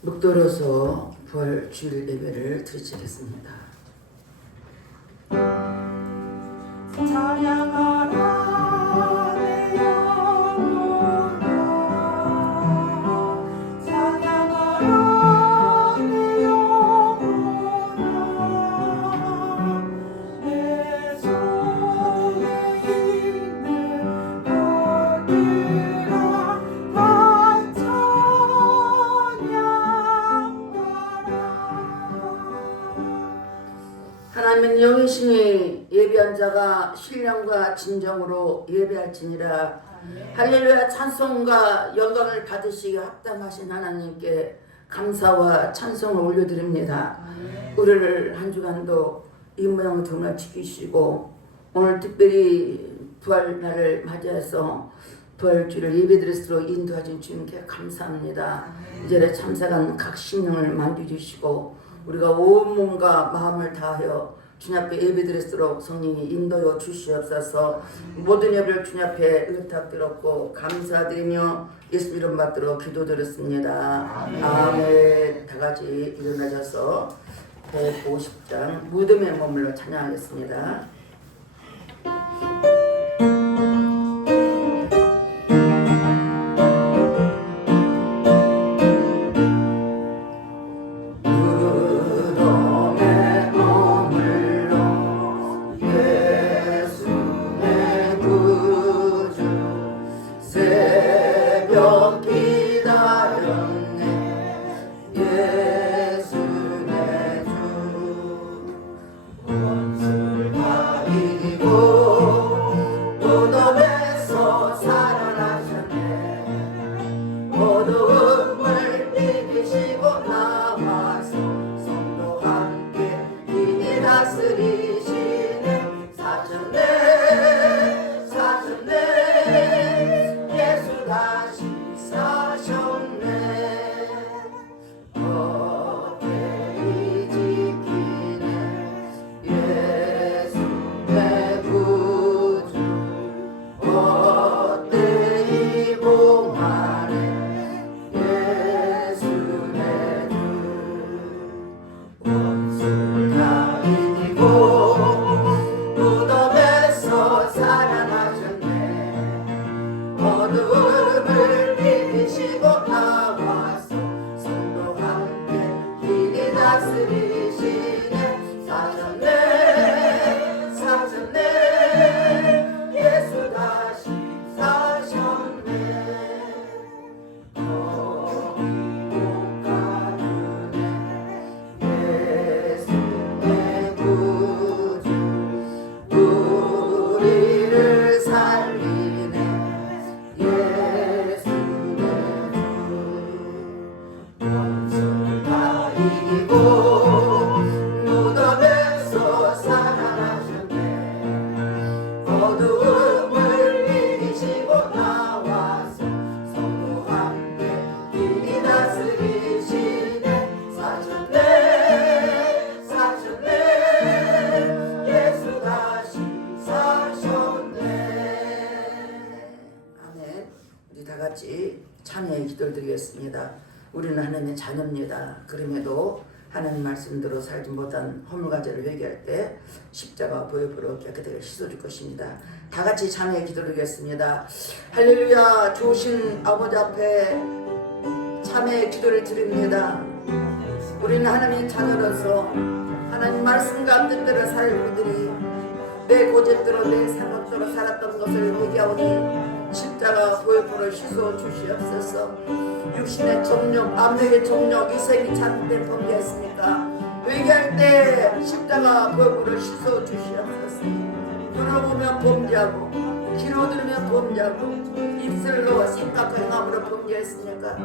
묵도로서 부활 주일 예배를 드리겠습니다. 찬양하라 내 영혼아, 찬양하라 내 영혼아, 내 손에 있는 것들아 다 찬양하라. 하나님은 영이시니 예배한 자가 신령과 진정으로 예배할지니라. 할렐루야. 찬송과 영광을 받으시기 합당하신 하나님께 감사와 찬송을 올려드립니다. 우리를 한 주간도 이 모양 정말 지키시고 오늘 특별히 부활날을 맞이해서 부활주를 예배드릴수록 인도하신 주님께 감사합니다. 이제 참사간 각 심령을 만져주시고 우리가 온 몸과 마음을 다하여 주님 앞에 예배드릴수록 성령이 인도여 주시옵소서. 모든 예배를 주님 앞에 의탁드렸고 감사드리며 예수 이름 받들어 기도드렸습니다. 아멘. 다 같이 일어나셔서 150장 무덤에 머물러 찬양하겠습니다. 찬양의 기도를 드리겠습니다. 우리는 하나님의 자녀입니다. 그럼에도 하나님 말씀대로 살지 못한 허물과제를 회개할 때 십자가 보혈로 깨끗하게 씻어줄 것입니다. 다 같이 찬양의 기도를 드리겠습니다. 할렐루야. 좋으신 아버지 앞에 참회의 기도를 드립니다. 우리는 하나님의 자녀로서 하나님 말씀과 뜻대로 살 우리들이 내 고집대로 내 생각대로 살았던 것을 회개하오니 십자가 보혈로 씻어 주시옵소서. 육신의 정욕, 암력의 정욕, 이생이 잔된 범죄했습니까? 회개할 때 십자가 보혈로 씻어 주시옵소서. 들어보면 범죄하고 귀로 들으면 범죄하고 입술로 생각과 행함으로 범죄했으니까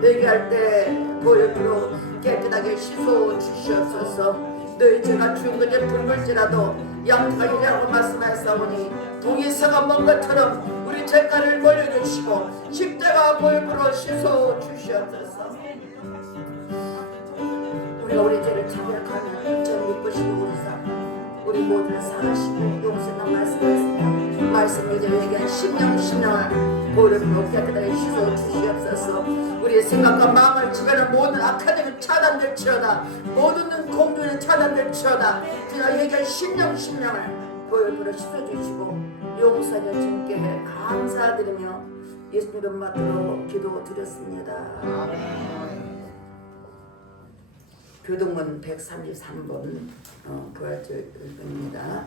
회개할 때 보혈로 깨끗하게 씻어 주시옵소서. 너희 죄가 죽은 것에 붉을지라도 양파가 이라고 말씀하셨사오니 동이서가 먼 것처럼 우리 죄가를 멀려주시고 십자가 보혈로 씻어 주시옵소서. 우리가 우리 죄를 자백하면 저는 이쁘시고 우리 삶 우리 모두를 사하시고 용서나 말씀하셨습니다. 말씀 이제 얘기한 심령을 보혈로 깨끗하게 씻어 주시옵소서. 우리의 생각과 마음을 지배하는 모든 악하들이 차단될지어다. 모든 공중에 차단될지어다. 그가 얘기할 신령을 보여주려 씻어주시고 용서하여 주님께 감사드리며 예수님 이름 받들어 기도드렸습니다. 교동문 133번 부활절입니다.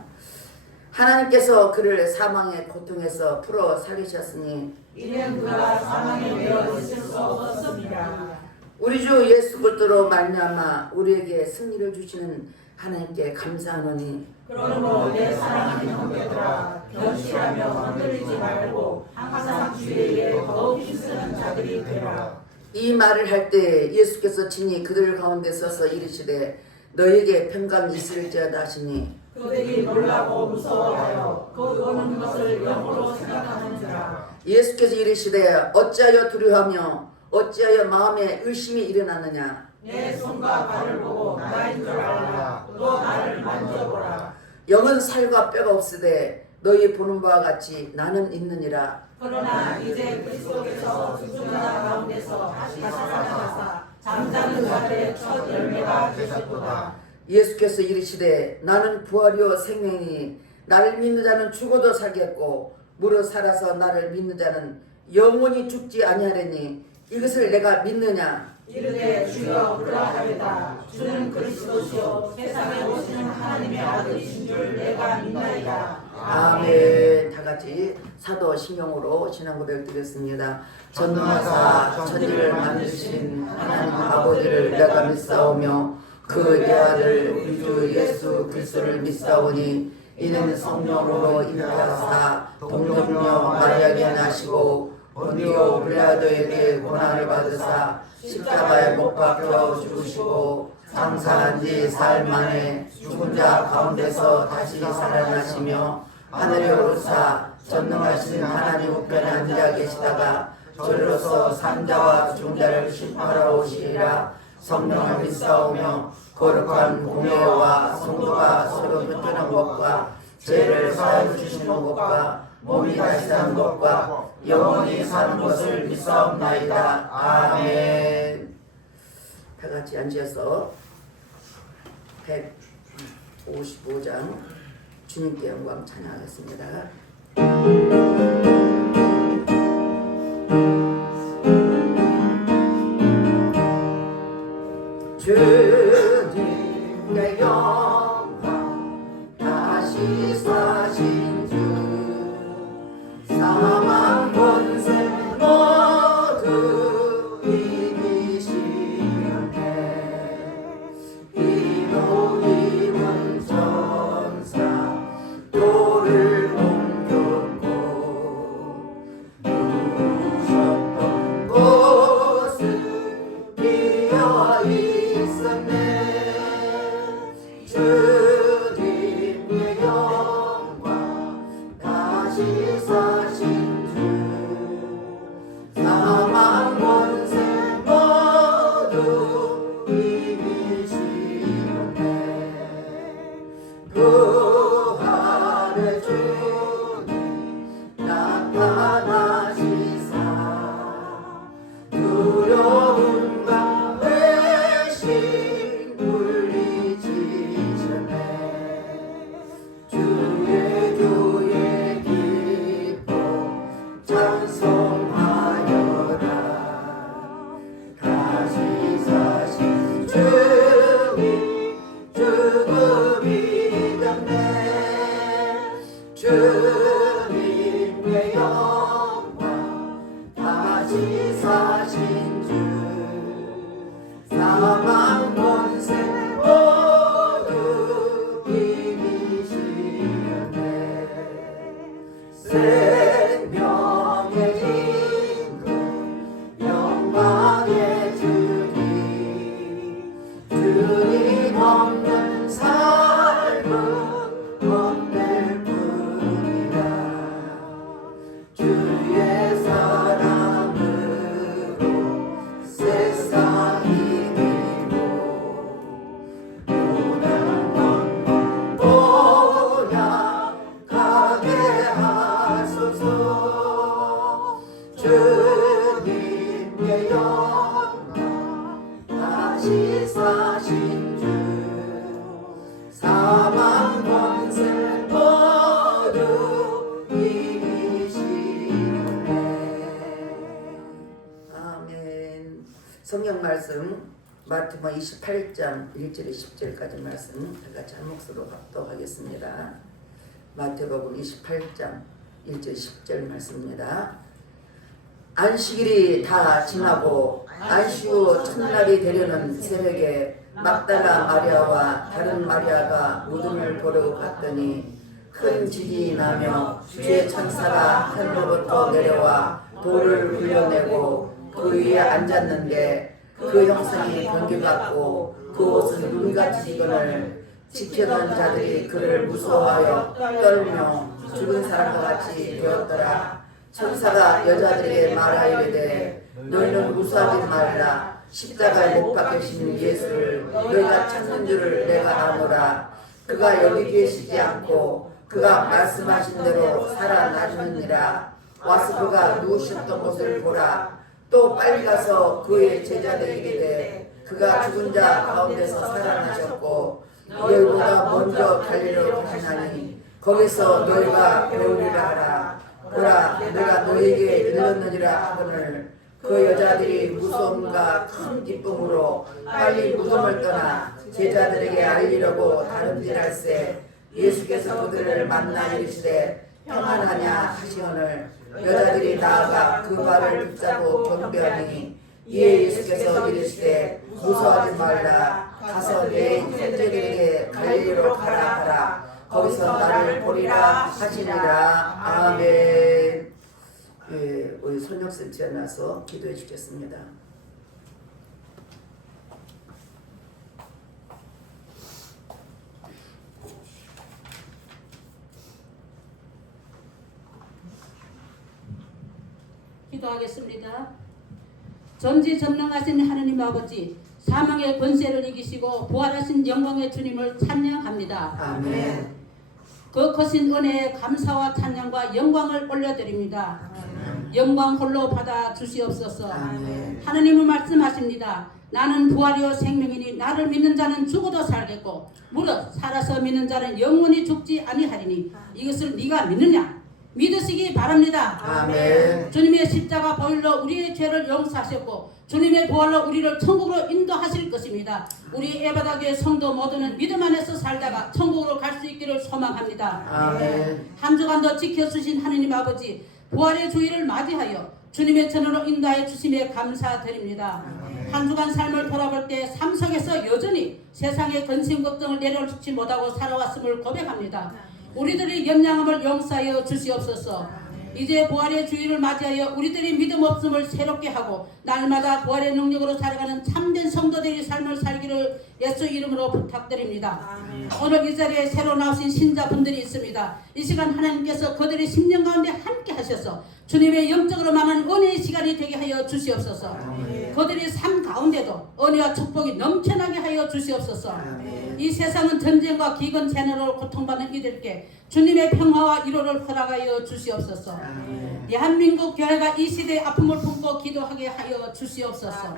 하나님께서 그를 사망의 고통에서 풀어 살리셨으니 이는 그가 사망에 매어 있을 수 없었습니다. 우리 주 예수 그리스도로 말미암아 우리에게 승리를 주시는 하나님께 감사하노니 그러므로 내 사랑하는 형제들아 견실하며 흔들리지 말고 항상 주의 일에 더욱 힘쓰는 자들이 되라. 이 말을 할 때 예수께서 친히 그들 가운데 서서 이르시되 너에게 평강이 있을지어다 하시니 그들이 놀라고 무서워하여 그 오는 것을 영으로 생각하는지라. 예수께서 이르시되 어찌하여 두려워하며 어찌하여 마음에 의심이 일어나느냐. 내 손과 발을 보고 나인 줄 알라. 또 나를 만져보라. 영은 살과 뼈가 없으되 너희 보는 바와 같이 나는 있느니라. 그러나 이제 그리스도께서 죽은 자 가운데서 다시 살아나사 잠자는 자들의 첫 열매가 되셨도다. 예수께서 이르시되 나는 부활이요 생명이니 나를 믿는 자는 죽어도 살겠고 무릇 살아서 나를 믿는 자는 영원히 죽지 아니하리니 이것을 내가 믿느냐. 이르되 주여 그러하리다. 주는 그리스도시요 세상에 오시는 하나님의 아들이신 줄 내가 믿나이다. 아멘. 다같이 사도 신명으로 신앙 고백 드렸습니다. 전능하사 천지를 만드신 하나님 아버지를 내가 믿사오며 그의 아들 우리 주 예수 그리스도를 믿사오니 이는 성령으로 잉태하사 동정녀 마리아에게 나시고 본디오 빌라도에게 고난을 받으사 십자가에 못 박혀 죽으시고 장사한 지 사흘 만에 죽은 자 가운데서 다시 살아나시며 하늘에 오르사 전능하신 하나님 우편에 앉아 계시다가 저리로서 산자와 죽은 자를 심판하러 오시리라. 성령을 믿사오며 거룩한 공회와 성도가 서로 붙드는 것과 죄를 사하여 주시는 것과 몸이 다시 사는 것과 영원히 사는 것을 믿사옵나이다. 아멘. 다같이 앉아서 155장 주님께 영광 찬양하겠습니다. 주님의 영광 다시 사신 주 사망 권세 모두 이기시네. 이로 입은 전사 돌을 옮겼고 누우셨던 곳은 비어 있었네. 다시 사신 주 사망 권세 모두 이기시네. 아멘. 성경 말씀 마태복음 28장 1절에 10절까지 말씀 다 같이 한 목소리로 합독하겠습니다. 마태복음 28장 1절 10절 말씀입니다. 안식일이 다 지나고 안식 후 첫날이 되려는 새벽에 막달라 마리아와 다른 마리아가 무덤을 보러 갔더니 큰 지진이 나며 주의 천사가 하늘로부터 내려와 돌을 굴려내고 그 위에 앉았는데 그 형상이 번개 같고 그 옷은 눈같이 익은을 지켜던 자들이 그를 무서워하여 떨며 죽은 사람과 같이 되었더라. 천사가 여자들에게 말하여 이르되 너희는 무서워하지 말라. 십자가에 못 박히신 예수를 너희가 찾는 줄을 내가 아노라. 그가 여기 계시지 않고 그가 말씀하신 대로 살아나셨느니라. 와서 그가 누우셨던 곳을 보라. 또 빨리 가서 그의 제자들에게 이르되 그가 죽은 자 가운데서 살아나셨고 너희보다 먼저 갈리로 가시나니 거기서 너희가 배우리라 하라. 보라 내가 너희에게 일렀느니라 하거늘 그 여자들이 무서움과 큰 기쁨으로 빨리 무덤을 떠나 제자들에게 알리려고 다름질할세. 예수께서 그들을 만나 이르시되 평안하냐 하시오늘 여자들이 나아가 그 발을 붙잡고 경배하니 이에 예수께서 이르시되 무서워하지 말라. 가서 내 형제들에게 갈릴리로 가라 하라. 거기서 나를 보리라 하시니라. 아멘. 예, 우리 손혁선 지어놔서 기도해 주겠습니다. 기도하겠습니다. 전지전능하신 하느님 아버지, 사망의 권세를 이기시고 부활하신 영광의 주님을 찬양합니다. 아멘. 그 크신 은혜에 감사와 찬양과 영광을 올려드립니다. 아멘. 영광 홀로 받아 주시옵소서. 아멘. 하느님은 말씀하십니다. 나는 부활이요 생명이니 나를 믿는 자는 죽어도 살겠고 무릇 살아서 믿는 자는 영원히 죽지 아니하리니 이것을 네가 믿느냐? 믿으시기 바랍니다. 아멘. 주님의 십자가 보혈로 우리의 죄를 용서하셨고 주님의 부활로 우리를 천국으로 인도하실 것입니다. 우리 에바다교회 성도 모두는 믿음 안에서 살다가 천국으로 갈 수 있기를 소망합니다. 아멘. 한 주간도 지켜주신 하느님 아버지, 부활의 주일을 맞이하여 주님의 전으로 인도하여 주심에 감사드립니다. 한 주간 삶을 돌아볼 때 삶 속에서 여전히 세상의 근심 걱정을 내려놓지 못하고 살아왔음을 고백합니다. 우리들의 연약함을 용서하여 주시옵소서. 이제 부활의 주일을 맞이하여 우리들의 믿음 없음을 새롭게 하고 날마다 부활의 능력으로 살아가는 참된 성도들의 삶을 살기를 예수 이름으로 부탁드립니다. 오늘 이 자리에 새로 나오신 신자분들이 있습니다. 이 시간 하나님께서 그들의 심령 가운데 함께 하셔서 주님의 영적으로 만한 은혜의 시간이 되게 하여 주시옵소서. 그들의 삶 가운데도 은혜와 축복이 넘쳐나게 하여 주시옵소서. 이 세상은 전쟁과 기근 재난으로 고통받는 이들께 주님의 평화와 위로를 허락하여 주시옵소서. 대한민국 교회가 이 시대의 아픔을 품고 기도하게 하여 주시옵소서.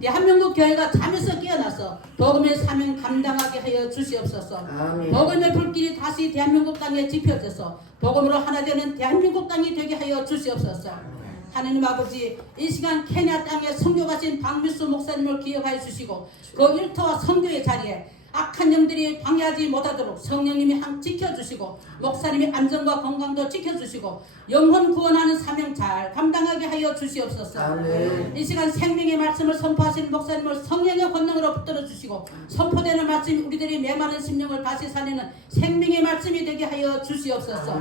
대한민국 교회가 잠에서 깨어나서 복음의 사명 감당하게 하여 주시옵소서. 복음의 불길이 다시 대한민국 땅에 지펴져서 복음으로 하나 되는 대한민국 땅이 되게 하여 주시옵소서. 하느님 아버지, 이 시간 케냐 땅에 선교가신 박미수 목사님을 기억하여 주시고 그 일터와 선교의 자리에 악한 영들이 방해하지 못하도록 성령님이 지켜주시고 목사님의 안전과 건강도 지켜주시고 영혼 구원하는 사명 잘 감당하게 하여 주시옵소서. 아멘. 이 시간 생명의 말씀을 선포하시는 목사님을 성령의 권능으로 붙들어 주시고 선포되는 말씀이 우리들이 메마른 심령을 다시 살리는 생명의 말씀이 되게 하여 주시옵소서.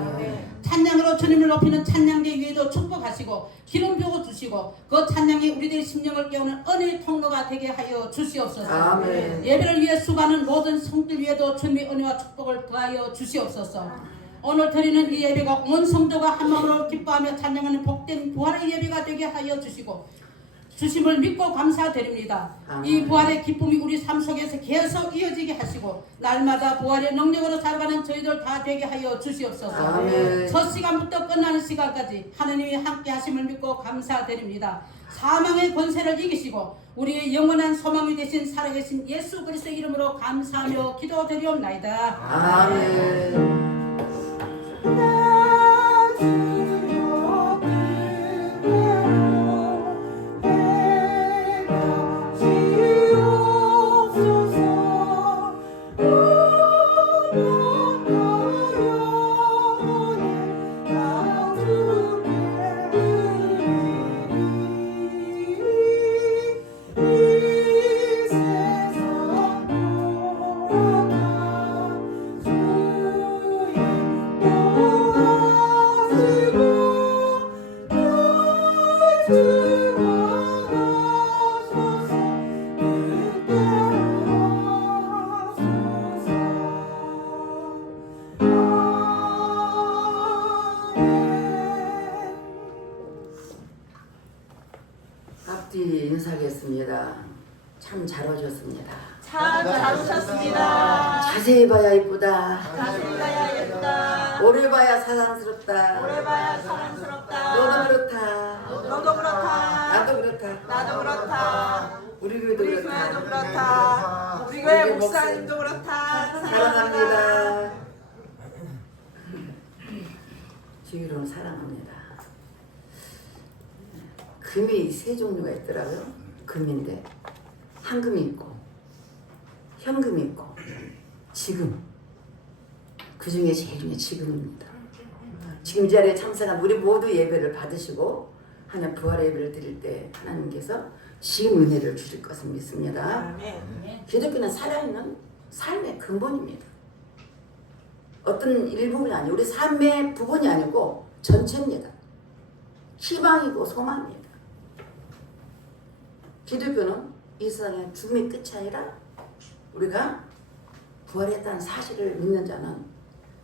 찬양으로 주님을 높이는 찬양대 위에도 축복하시고 기름 부어 주시고 그 찬양이 우리들의 심령을 깨우는 은혜의 통로가 되게 하여 주시옵소서. 아멘. 예배를 위해 수고하는 모든 성들 위에도 주님의 은혜와 축복을 더하여 주시옵소서. 오늘 드리는 이 예배가 온 성도가 한 마음으로 기뻐하며 찬양하는 복된 부활의 예배가 되게 하여 주시고 주심을 믿고 감사드립니다. 이 부활의 기쁨이 우리 삶 속에서 계속 이어지게 하시고 날마다 부활의 능력으로 살아가는 저희들 다 되게 하여 주시옵소서. 아멘. 첫 시간부터 끝나는 시간까지 하나님이 함께 하심을 믿고 감사드립니다. 사망의 권세를 이기시고 우리의 영원한 소망이 되신 살아계신 예수 그리스도의 이름으로 감사하며 기도드리옵나이다. 아멘. 앞뒤 인사하겠습니다. 참 잘 오셨습니다. 참 잘 오셨습니다. 자세히 봐야 이쁘다. 자세히 봐야 예쁘다. 오래 봐야 사랑스럽다. 오래 봐야 사랑스럽다. 너도 그렇다. 너도 그렇다. 나도 그렇다. 나도 그렇다. 우리 교회도 우리 교회도 그렇다. 그렇다. 우리 교회 목사님도 그렇다. 사랑합니다. 주의로는 사랑합니다. 금이 세 종류가 있더라고요. 금인데 황금이 있고 현금이 있고 지금, 그 중에 제일 중에 지금입니다. 지금 이 자리에 참석한 우리 모두 예배를 받으시고 하나님 부활 예배를 드릴 때 하나님께서 지금 은혜를 주실 것을 믿습니다. 아멘. 기독교는 살아있는 삶의 근본입니다. 어떤 일부분이 아니고 우리 삶의 부분이 아니고 전체입니다. 희망이고 소망입니다. 기독교는 이 세상의 죽음의 끝이 아니라 우리가 부활했다는 사실을 믿는 자는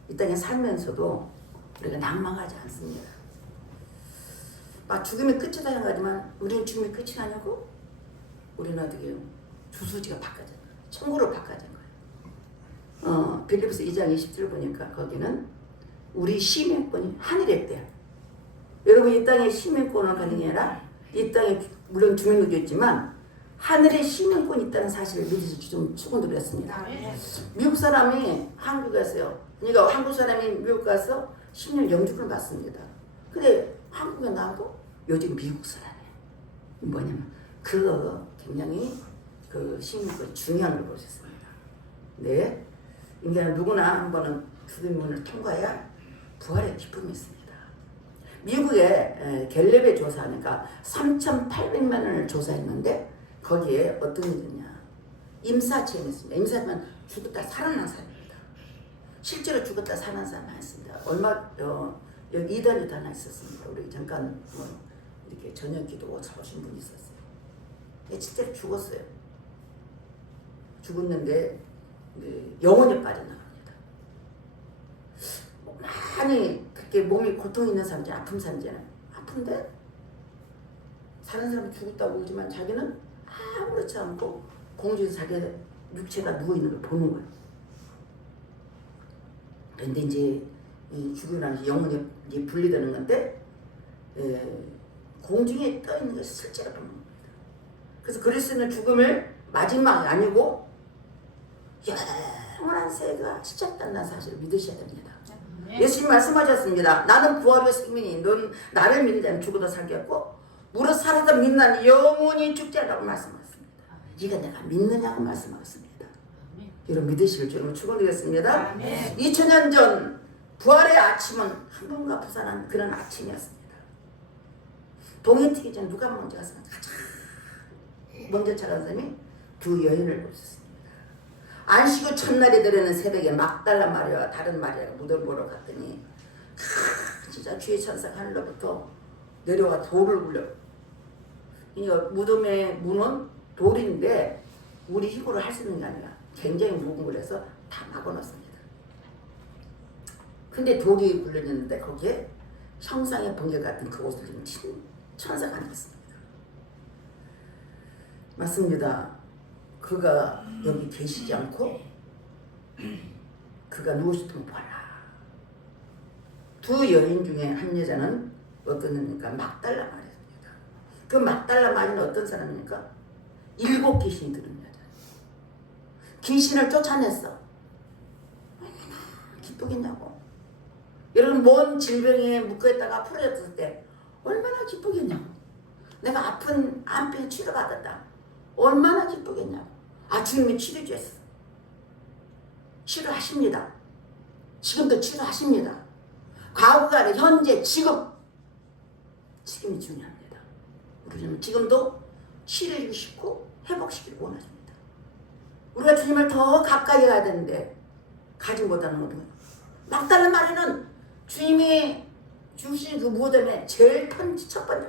이 땅에 살면서도 우리가 낭망하지 않습니다. 막 죽음의 끝이다 생각하지만 우리는 죽음의 끝이 아니고 우리는 어떻게 주소지가 바꿔진 거예요. 천국으로 바꿔진 거예요. 빌립보서 2장 20절 보니까 거기는 우리 시민권이 하늘에 있대요. 여러분 이 땅에 시민권을 가진 게 아니라 이 땅에 물론 주민도 있지만 하늘에 시민권이 있다는 사실을 믿으셔서 좀 축원을 했습니다. 미국 사람이 한국에 갔어요. 그러니까 한국 사람이 미국 가서 10년 영주권을 받습니다. 근데 한국에 나와도 요즘 미국 사람이에요. 뭐냐면 그거 굉장히 그 시민권 중요한 걸 보셨습니다. 네, 인간은 누구나 한 번은 죽음의 문을 통과해야 부활의 기쁨이 있습니다. 미국의 갤럽의 조사하니까 3,800만을 조사했는데 거기에 어떤 일이 있냐, 임사체험이 있습니다. 임사체험은 죽었다 살아난 사람입니다. 실제로 죽었다 살아난 사람 많습니다. 여기 이단에도 하나 있었습니다. 우리 잠깐 이렇게 저녁 기도 오신 분이 있었어요. 실제로 죽었어요. 죽었는데 영혼이 빠져나갑니다. 많이 그렇게 몸이 고통 있는 사람들, 아픈 사람들은 아픈데 사는 사람이 죽었다고 그러지만 자기는 아무렇지 않고 공중에서 자기 육체가 누워있는 걸 보는 거예요. 그런데 이제 죽고 나서 영혼이 이제 분리되는 건데 공중에 떠있는 것을 실제로 보는 겁니다. 그래서 그리스도는 죽음을 마지막이 아니고 영원한 세계가 시작된다는 사실을 믿으셔야 됩니다. 예수님 말씀하셨습니다. 나는 부활의 생명이 넌 나를 믿는 자는 죽어도 살겠고 무릇 살아도 믿는 자는 영원히 죽지 않다고 말씀하셨습니다. 이거 내가 믿느냐고 말씀하셨습니다. 여러분 믿으실 줄로 축원드리겠습니다. 2000년 전 부활의 아침은 한번가 부산한 그런 아침이었습니다. 동해 튀기 전 누가 먼저 갔으면 가장 먼저 찾아간 사람이 두 여인을 보셨습니다. 안식일 첫날이 되려는 새벽에 막달라 마리아와 다른 마리아가 무덤을 보러 갔더니 진짜 주의 천사가 하늘로부터 내려와 돌을 굴려. 이 무덤의 문은 돌인데 우리 힘으로 할 수 있는 게 아니라 굉장히 무거운 걸 해서 다 막아놨습니다. 근데 돌이 굴려졌는데 거기에 형상의 번개 같은 그곳을 진 천사가 앉았습니다. 맞습니다. 그가 여기 계시지 않고 그가 누구시든 봐라. 두 여인 중에 한 여자는 어떤 여자입니까? 막달라 마리아입니다. 그 막달라 마리아는 어떤 사람입니까? 7 귀신이 들은 여자. 귀신을 쫓아냈어. 얼마나 기쁘겠냐고. 여러분 뭔 질병에 묶여있다가 풀어졌을 때 얼마나 기쁘겠냐고. 내가 아픈 암병 치료받았다. 얼마나 기쁘겠냐고. 주님이 치료주였어. 치료하십니다. 지금도 치료하십니다. 과거가 아니라 현재 지금이 중요합니다. 우리는 지금도 치료해주고 싶고 회복시키고 원하십니다. 우리가 주님을 더 가까이 가야 되는데 가지 못하는 것은 막달라 마리아는 주님이 주신 그 무덤에 제일 첫 번째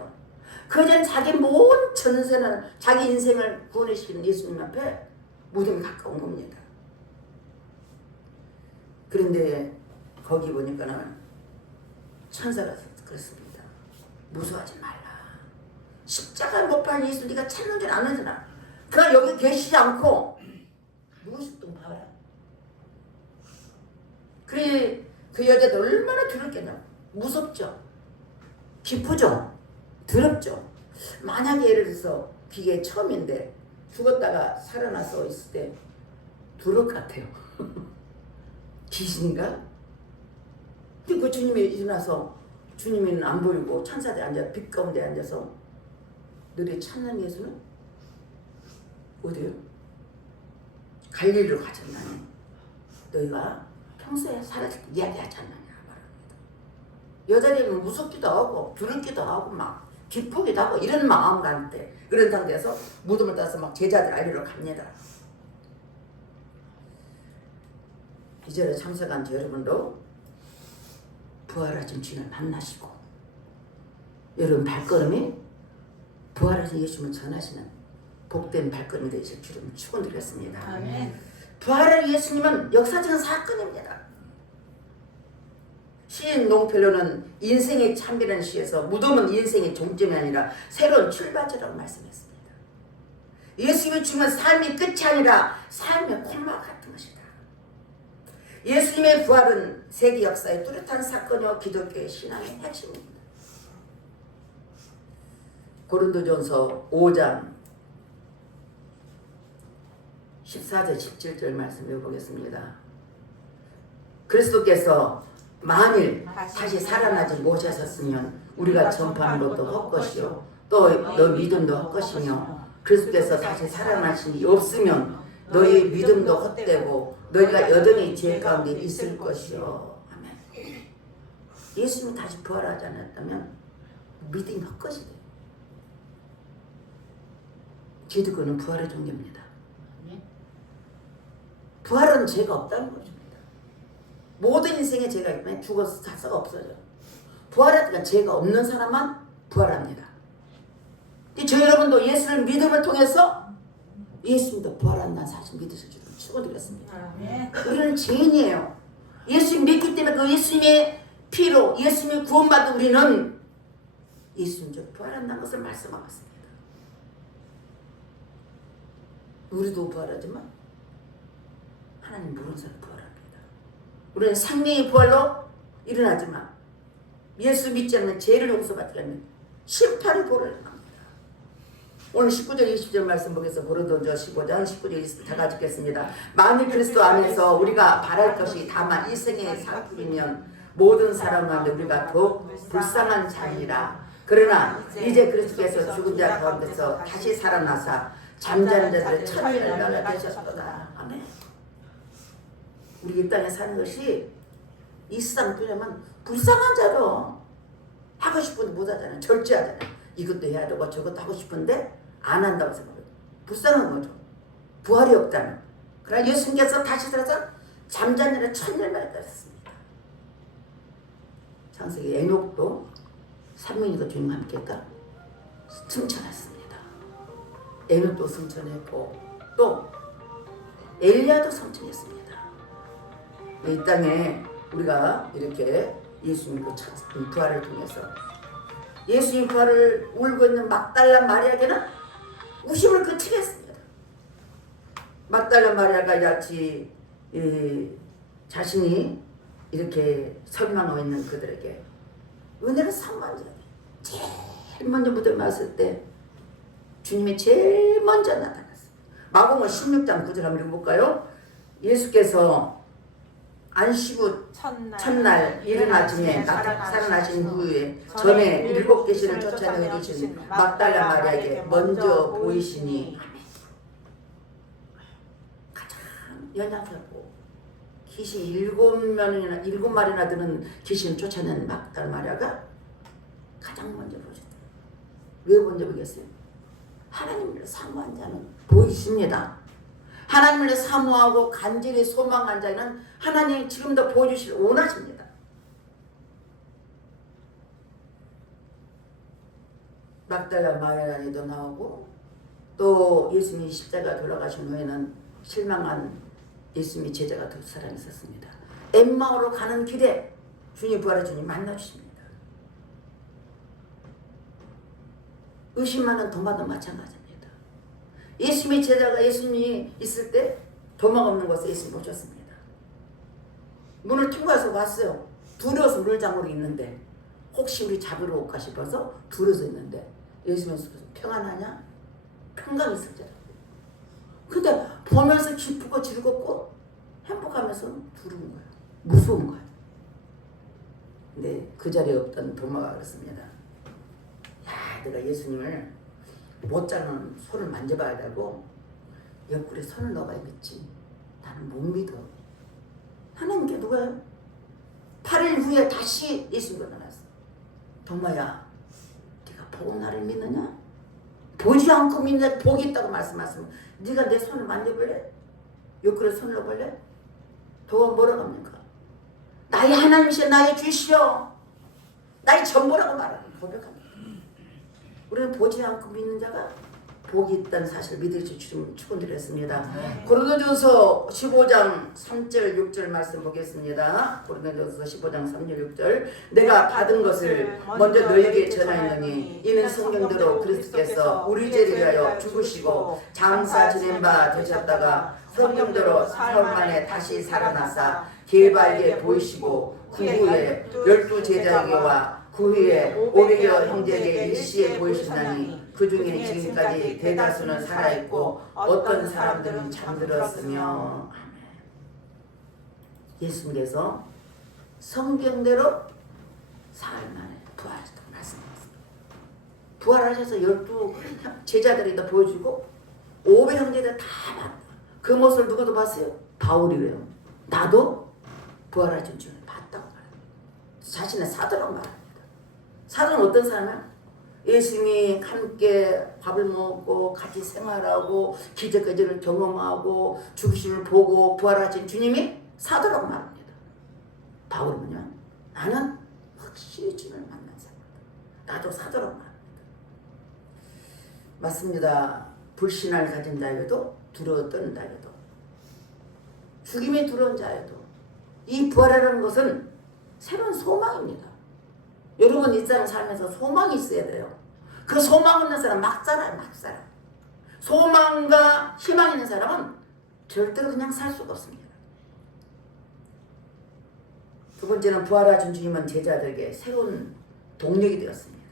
그 전 자기 모든 전세는 자기 인생을 구원해시키는 예수님 앞에 무덤이 가까운 겁니다. 그런데 거기 보니까는 천사가 그랬습니다. 무서워하지 말라. 십자가 못 박힌 예수 네가 찾는 줄 아느냐. 그가 여기 계시지 않고 무엇을 또 봐라. 그래 그 여자도 얼마나 두렵겠냐. 무섭죠. 기쁘죠. 두렵죠. 만약에 예를 들어서 그게 처음인데 죽었다가 살아나서 있을 때 두려울 것 같아요. 귀신인가? 근데 그 주님이 일어나서 주님은 안 보이고 천사들이 앉아 빛 가운데 앉아서 너희 찾는 예수는 어디요? 갈릴리로 가졌나니 너희가 평소에 살았을 때 이야기하지 않느냐 말합니다. 여자들은 무섭기도 하고 두렵기도 하고 막 기쁘기도 하고 이런 마음 가운데 그런 상태에서 무덤을 따서 막 제자들 알리러 갑니다. 이제는 참석한 여러분도 부활하신 주님을 만나시고 여러분 발걸음이 부활하신 예수님을 전하시는 복된 발걸음이 되실 줄을 축원드렸습니다. 아멘. 부활한 예수님은 역사적인 사건입니다. 시인 롱펠로는 인생의 참비라는 시에서 무덤은 인생의 종점이 아니라 새로운 출발처라고 말씀했습니다. 예수님이 주면 삶이 끝이 아니라 삶의 콤마 같은 것이다. 예수님의 부활은 세계 역사의 뚜렷한 사건이요 기독교의 신앙의 핵심입니다. 고린도전서 5장 14절 17절 말씀 읽어보겠습니다. 그리스도께서 만일 다시 살아나지 못하셨으면 우리가 전파하는 것도 헛것이요 또 너 믿음도 헛것이며 그리스도께서 다시 살아나신 이 없으면 너희 믿음도 헛되고 너희가 여전히 죄 가운데 있을 것이요. 아멘. 예수님이 다시 부활하지 않았다면 믿음이 헛것이 돼요. 기독교는 부활의 종교입니다. 부활은 죄가 없다는 것입니다. 모든 인생에 죄가 있으면 죽어서 자서가 없어져요. 부활하니까 죄가 없는 사람만 부활합니다. 저 여러분도 예수를 믿음을 통해서 예수님도 부활한다는 사실 믿으실 줄을 축원드렸습니다. 우리는 죄인이에요. 예수님 믿기 때문에 그 예수님의 피로 예수님의 구원받은 우리는 예수님도 부활한다는 것을 말씀하고 있습니다. 우리도 부활하지만 하나님 모르는 사람 부활합니다. 우리는 생명의 부활로 일어나지만 예수 믿지 않는 죄를 용서받지 않는 심판의 보를 합니다. 오늘 19절 20절 말씀 보겠습니다. 고린도전서 15장 19절 20절 다 같이 읽겠습니다. 만일 그리스도 안에서 우리가 바랄 것이 다만 일생의 상품이면 모든 사람 가운데 우리가 더욱 불쌍한 자니라. 그러나 이제 그리스도께서 죽은 자 가운데서 다시 살아나사 잠자는 자들의 천일을 날려내셨도다. 아멘. 우리 이 땅에 사는 것이 이 세상 뿐이면 불쌍한 자로 하고 싶은데 못하잖아요. 절제하잖아요. 이것도 해야 되고 저것도 하고 싶은데 안 한다고 생각해요. 불쌍한 거죠. 부활이 없다는. 그러나 예수님께서 다시 들어서 잠자는 자들의 천일을 날려내셨습니다. 창세기 에녹도 3명이가 주님과 함께했다. 승천했습니다. 에녹도 승천했고 또 엘리야도 승천했습니다. 이 땅에 우리가 이렇게 예수님 부활을 통해서 예수님 부활을 울고 있는 막달라 마리아에게는 우심을 그치겠습니다. 막달라 마리아가 같이 자신이 이렇게 설명하고 있는 그들에게 은혜를 선만져 제일 먼저 무덤에 왔을 때 주님이 제일 먼저 나타났어요. 마가복음 16장 9절 한번 읽어볼까요? 예수께서 안식 후 첫날 이른 아침에 살아나신 후에 전에 7 귀신을 쫓아내주신 막달라 마리아에게 먼저 보이시니 가장 연약하고 귀신 7마리나 드는 귀신을 쫓아낸 막달라 마리아가 가장 먼저 보셨대요. 왜 먼저 보겠어요? 하나님을 사모한 자는 보이십니다. 하나님을 사모하고 간절히 소망한 자는 하나님이 지금도 보여주실 원하십니다. 막달라 마리아도 나오고 또 예수님이 십자가 돌아가신 후에는 실망한 예수님의 제자가 2사람 있었습니다. 엠마오로 가는 길에 주님 부활의 주님 만나주십니다. 의심하는 도마도 마찬가지입니다. 예수님의 제자가 예수님이 있을 때 도망 없는 곳에 예수님 오셨습니다. 문을 통과해서 왔어요. 두려워서 물장으로 있는데 혹시 우리 잡으러 올까 싶어서 두려워서 있는데 예수님께서 평안하냐? 평강 있을 때라. 근데 보면서 기쁘고 즐겁고 행복하면서 두려운 거예요. 무서운 거예요. 근데 그 자리에 없던 도마가 그렇습니다. 야, 내가 예수님을 못자는 손을 만져봐야 되고 옆구리에 손을 넣어야겠지. 나는 못 믿어. 하나님께 누가요? 8일 후에 다시 예수님과 나왔어. 도마야, 네가 보고 나를 믿느냐? 보지 않고 믿는데 복이 있다고 말씀하시면 네가 내 손을 만져볼래? 옆구리에 손을 넣어볼래? 도가 뭐라고 합니까? 나의 하나님이시여 나의 주시여 나의 전부라고 고백합니다. 우리는 보지 않고 믿는 자가 복이 있다는 사실을 믿을 수 축원드렸습니다. 고린도전서 15장 3절 6절 말씀 보겠습니다. 고린도전서 15장 3절 6절 내가 받은 것을 먼저 너에게 전하였느니 이는 성경대로 그리스도께서 우리 죄를 위하여 죽으시고 장사 지낸 바 되셨다가 성경대로 사흘 만에 다시 살아나사 게바에게 보이시고 그 후에 12 제자에게와 그 후에 500여 형제에게 일시에 보이신다니 그 중에 지금까지 대다수는 살아있고 어떤 사람들은 잠들었으며. 예수님께서 성경대로 사흘 만에 부활하셨다고 말씀하셨습니다. 부활하셔서 12 제자들에게 보여주고 500 형제들 다 봤다. 그 모습을 누구도 봤어요? 바울이래요. 나도 부활하신 주를 봤다고 말합니다. 자신의 사도라고 말합니다. 사도는 어떤 사람이야? 예수님이 함께 밥을 먹고 같이 생활하고 기적을 경험하고 죽으심을 보고 부활하신 주님이 사도라고 말합니다. 바울은요? 나는 확실히 주님을 만난 사람이다. 나도 사도라고 말합니다. 맞습니다. 불신을 가진 자에게도 두려워 떠는 자에게도 죽임이 두려운 자에게도 이 부활이라는 것은 새로운 소망입니다. 여러분 이 세상 살면서 소망이 있어야 돼요. 그 소망 없는 사람은 막 살아요. 막 살아요. 소망과 희망 있는 사람은 절대로 그냥 살 수가 없습니다. 두 번째는 부활하신 주님은 제자들에게 새로운 동력이 되었습니다.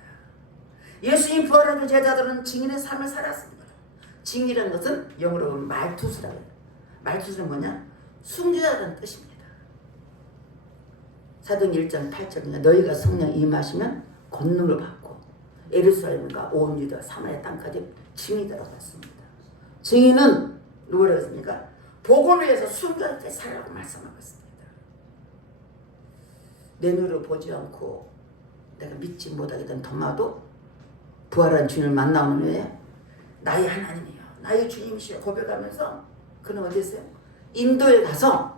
예수님 부활하신 제자들은 증인의 삶을 살았습니다. 증인이라는 것은 영어로 보면 말투수라고 해요. 말투수는 뭐냐? 순교자라는 뜻입니다. 사도행 1장 8절입니다. 너희가 성령 임하시면 권능을 받고 예루살렘과 온 유다 사마리아 땅까지 증인이라고 했습니다. 증인은 누구라고 했습니까? 복음을 위해서 순교할 때 살라고 말씀하고 있습니다. 내 눈으로 보지 않고 내가 믿지 못하게 된 도마도 부활한 주님을 만나는 후에 나의 하나님이요 나의 주님이시여 고백하면서 그는 어디 있어요? 인도에 가서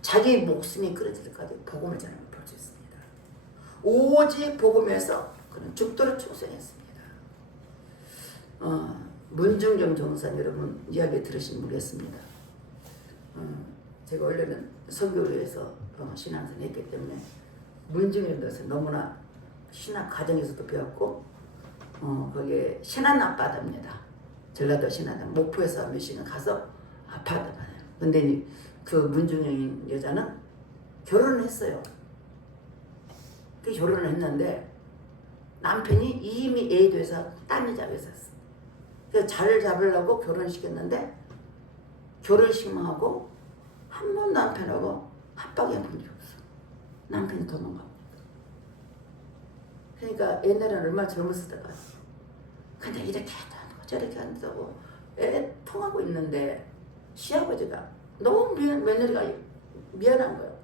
자기 목숨이 끊어질 때까지 복음을 전하는 걸 볼 수 있습니다. 오직 복음에서 그는 죽도록 충성했습니다. 문중경 전사님 여러분 이야기 들으신 모르겠습니다. 제가 원래는 선교를 위해서 신앙생활 했기 때문에 문중경 전사 너무나 신학 과정에서도 배웠고 거기에 신안 앞바다입니다. 전라도 신안 목포에서 몇 시간 가서 아파트 가요. 근데 그 문중영 여자는 결혼을 했어요. 그 결혼을 했는데 남편이 이미 애도해서 딴 여자가 있었어. 그래서 자를 잡으려고 결혼시켰는데 결혼식만 하고 한 번 남편하고 합방해 본 적이 없어. 남편이 도망가고. 그러니까 옛날에는 얼마나 젊었을까. 근데 이렇게 한다고 저렇게 한다고 애 통하고 있는데 시아버지가 너무 며느리가 미안한 거예요.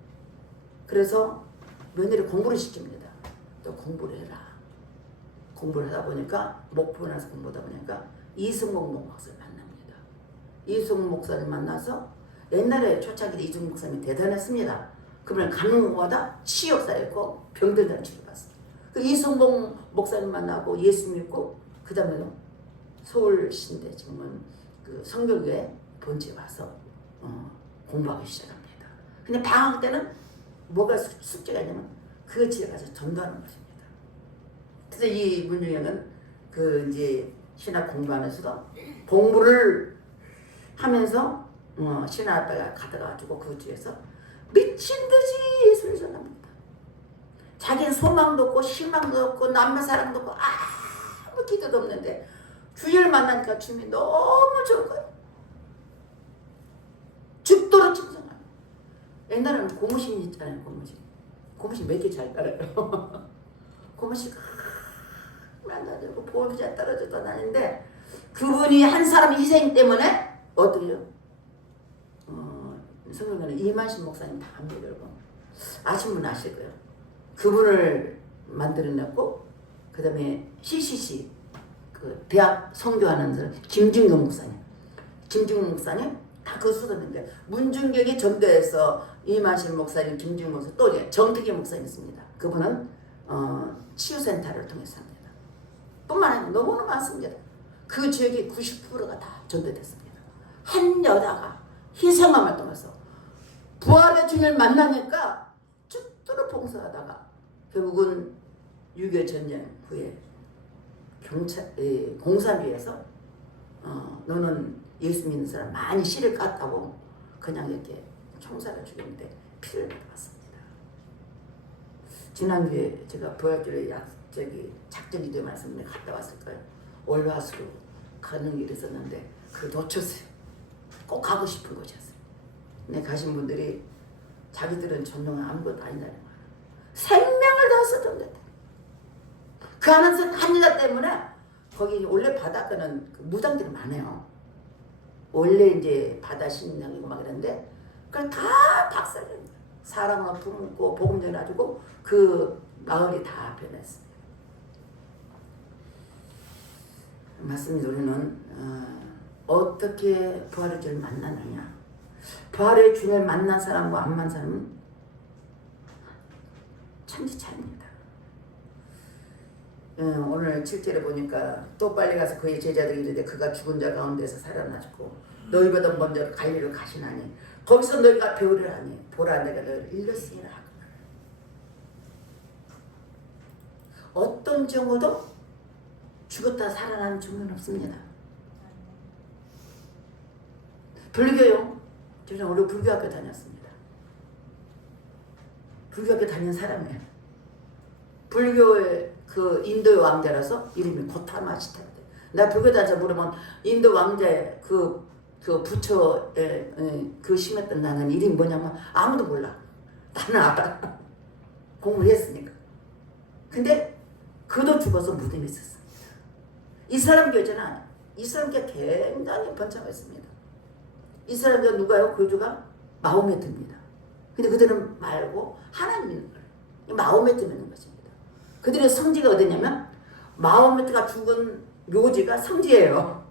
그래서 며느리 공부를 시킵니다. 또 공부를 해라. 공부를 하다 보니까 목포에 나서 공부하다 보니까 이승목 목사를 만납니다. 이승목 목사를 만나서 옛날에 초창기 때 이승목 목사님이 대단했습니다. 그분을 가는 곳마다 치욕사였고 병들다는 치료받았어요. 그 이승목 목사님 만나고 예수 믿고 그 다음에는 서울신대 지금은 그 성결교회 본지에 와서 공부하기 시작합니다. 근데 방학 때는 뭐가 숙제가 있냐면 그 집에 가서 전도하는 것입니다. 그래서 이 문중현은 그 이제 신학 공부하면서도 공부를 하면서 신학다가 가다가지고 그 뒤에서 미친 듯이 예수를 전합니다. 자기는 소망도 없고 희망도 없고 남의 사랑도 없고 아무 기도도 없는데 주님을 만나니까 주님이 너무 좋은 거예요. 죽도록 칭송하고. 옛날에는 고무신 있잖아요. 고무신 몇 개 잘 따라요. 고무신 만나고 보험이 잘 떨어져도 나는데 그분이 한 사람의 희생 때문에 어떻게 해요? 성경에는 이만신 목사님 다 압니다. 여러분 아신 분 아실 거예요. 그분을 만들어냈고 그 다음에 CCC 그 대학 선교하는 사람 김중경 목사님 다 그 수도인데 문중경이 전도해서 이만신 목사님 김중경 목사님 또 정택기 목사님 있습니다. 그분은 치유센터를 통해서 합니다. 뿐만 아니라 너무너무 많습니다. 그 지역의 90%가 다 전도됐습니다. 한 여자가 희생함을 통해서 부활의 주님을 만나니까 죽도록 봉사하다가 결국은 6.25 전쟁 후에 공산주의에서 너는 예수 믿는 사람 많이 씨를 깠다고 그냥 이렇게 총살을 죽였는데 피를 받았습니다. 지난주에 제가 부활절에 작전이대 말씀에 갔다 왔을 거예요. 월화수로 가는 길이 있었는데 그걸 놓쳤어요. 꼭 가고 싶은 곳이었어요. 근데 가신 분들이 자기들은 전도는 아무것도 아니라는 거예요. 생명을 다해서 전도했다. 그 안에서 한 여자 때문에 거기 원래 바닷가는 무당들이 많아요. 원래 이제 바다 신령이고 막 이런데 그걸 다 박살낸 거예요. 사랑을 품고 복음 전해가지고 그 마을이 다 변했습니다. 맞습니다. 우리는 어떻게 부활의 주를 만나느냐. 부활의 주를 만난 사람과 안 만난 사람은 천지 차이입니다. 오늘 7절에 보니까 또 빨리 가서 그의 제자들이 이르되 그가 죽은 자 가운데서 살아나셨고 너희보다 먼저 갈리로 가시나니 거기서 너희가 배우리라 하니 보라 내가 너희를 일렀으니라 하구나. 어떤 경우도 죽었다 살아나는 증거는 없습니다. 불교요. 저는 원래 불교학교 다녔습니다. 불교학교 다닌 사람이에요. 불교의 그 인도의 왕자라서 이름이 고타마시타인데 나 불교 다녀서 물으면 인도 왕자의 그 부처에 그 심했던 나는 이름이 뭐냐면 아무도 몰라. 나는 알아. 공부를 했으니까. 근데 그도 죽어서 무덤에 있었습니다. 이슬람 교회잖아. 이슬람 교회 굉장히 번창했습니다. 이슬람 교회 누가요? 그 주가 마호메트입니다. 근데 그들은 말고 하나님 믿는 거예요. 마호메트 믿는 것입니다. 그들의 성지가 어디냐면 마호메트가 죽은 묘지가 성지예요.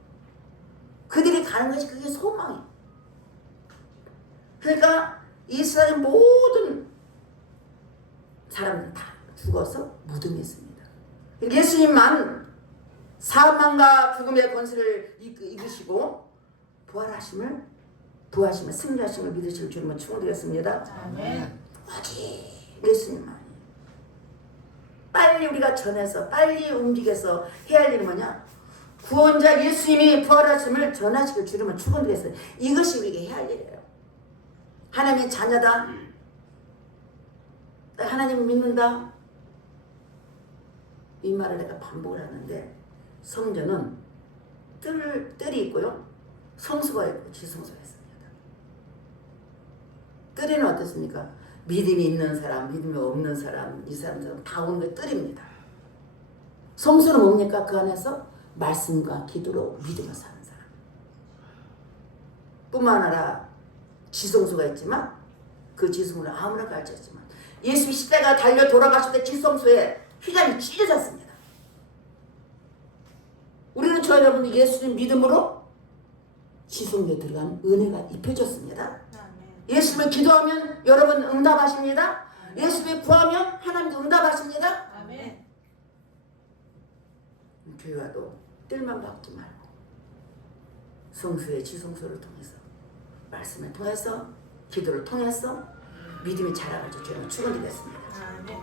그들이 가는 것이 그게 소망이에요. 그러니까 이스라엘 모든 사람들 다 죽어서 무덤에 있습니다. 예수님만 사망과 죽음의 권세를 이기시고 부활하심을 승리하심을 믿으실 줄만 축원드렸습니다. 아멘. 오직 예수님만. 빨리 우리가 전해서 빨리 움직여서 해야 할 일이 뭐냐? 구원자 예수님이 부활하심을 전하시길 주님은 축원드렸어요. 이것이 우리에게 해야 할 일이에요. 하나님의 자녀다. 하나님을 믿는다. 이 말을 내가 반복을 하는데 성전은 뜰이 있고요. 성수가 있고 지성소가 있습니다. 뜰에는 어떻습니까? 믿음이 있는 사람, 믿음이 없는 사람, 이 사람들은 다 오는 게 뜰입니다. 성수는 뭡니까? 그 안에서 말씀과 기도로 믿음을 사는 사람. 뿐만 아니라 지성소가 있지만 그 지성소는 아무나 갈지 없지만 예수 시대가 달려 돌아가실 때 지성소에 휘장이 찢어졌습니다. 우리는 저 여러분 예수님 믿음으로 지성소에 들어간 은혜가 입혀졌습니다. 예수님을 기도하면 여러분 응답하십니다. 예수님을 구하면 하나님도 응답하십니다. 아멘. 교회와도 뜰만 박지 말고 성수의 지성소를 통해서 말씀을 통해서 기도를 통해서 믿음이 자라가지고 저는 축원드리겠습니다. 아멘.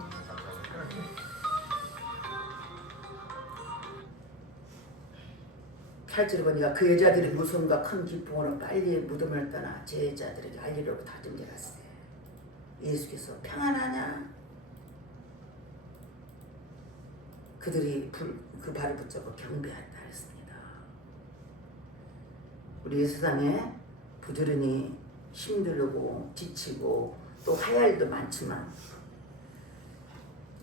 8절에 보니까 그 여자들이 무서움과 큰 기쁨으로 빨리 무덤을 떠나 제자들에게 알리려고 다짐질하시되 예수께서 평안하냐? 그들이 그 발을 붙잡고 경배한다 했습니다. 우리 세상에 부지런히 힘들고 지치고 또 할 일도 많지만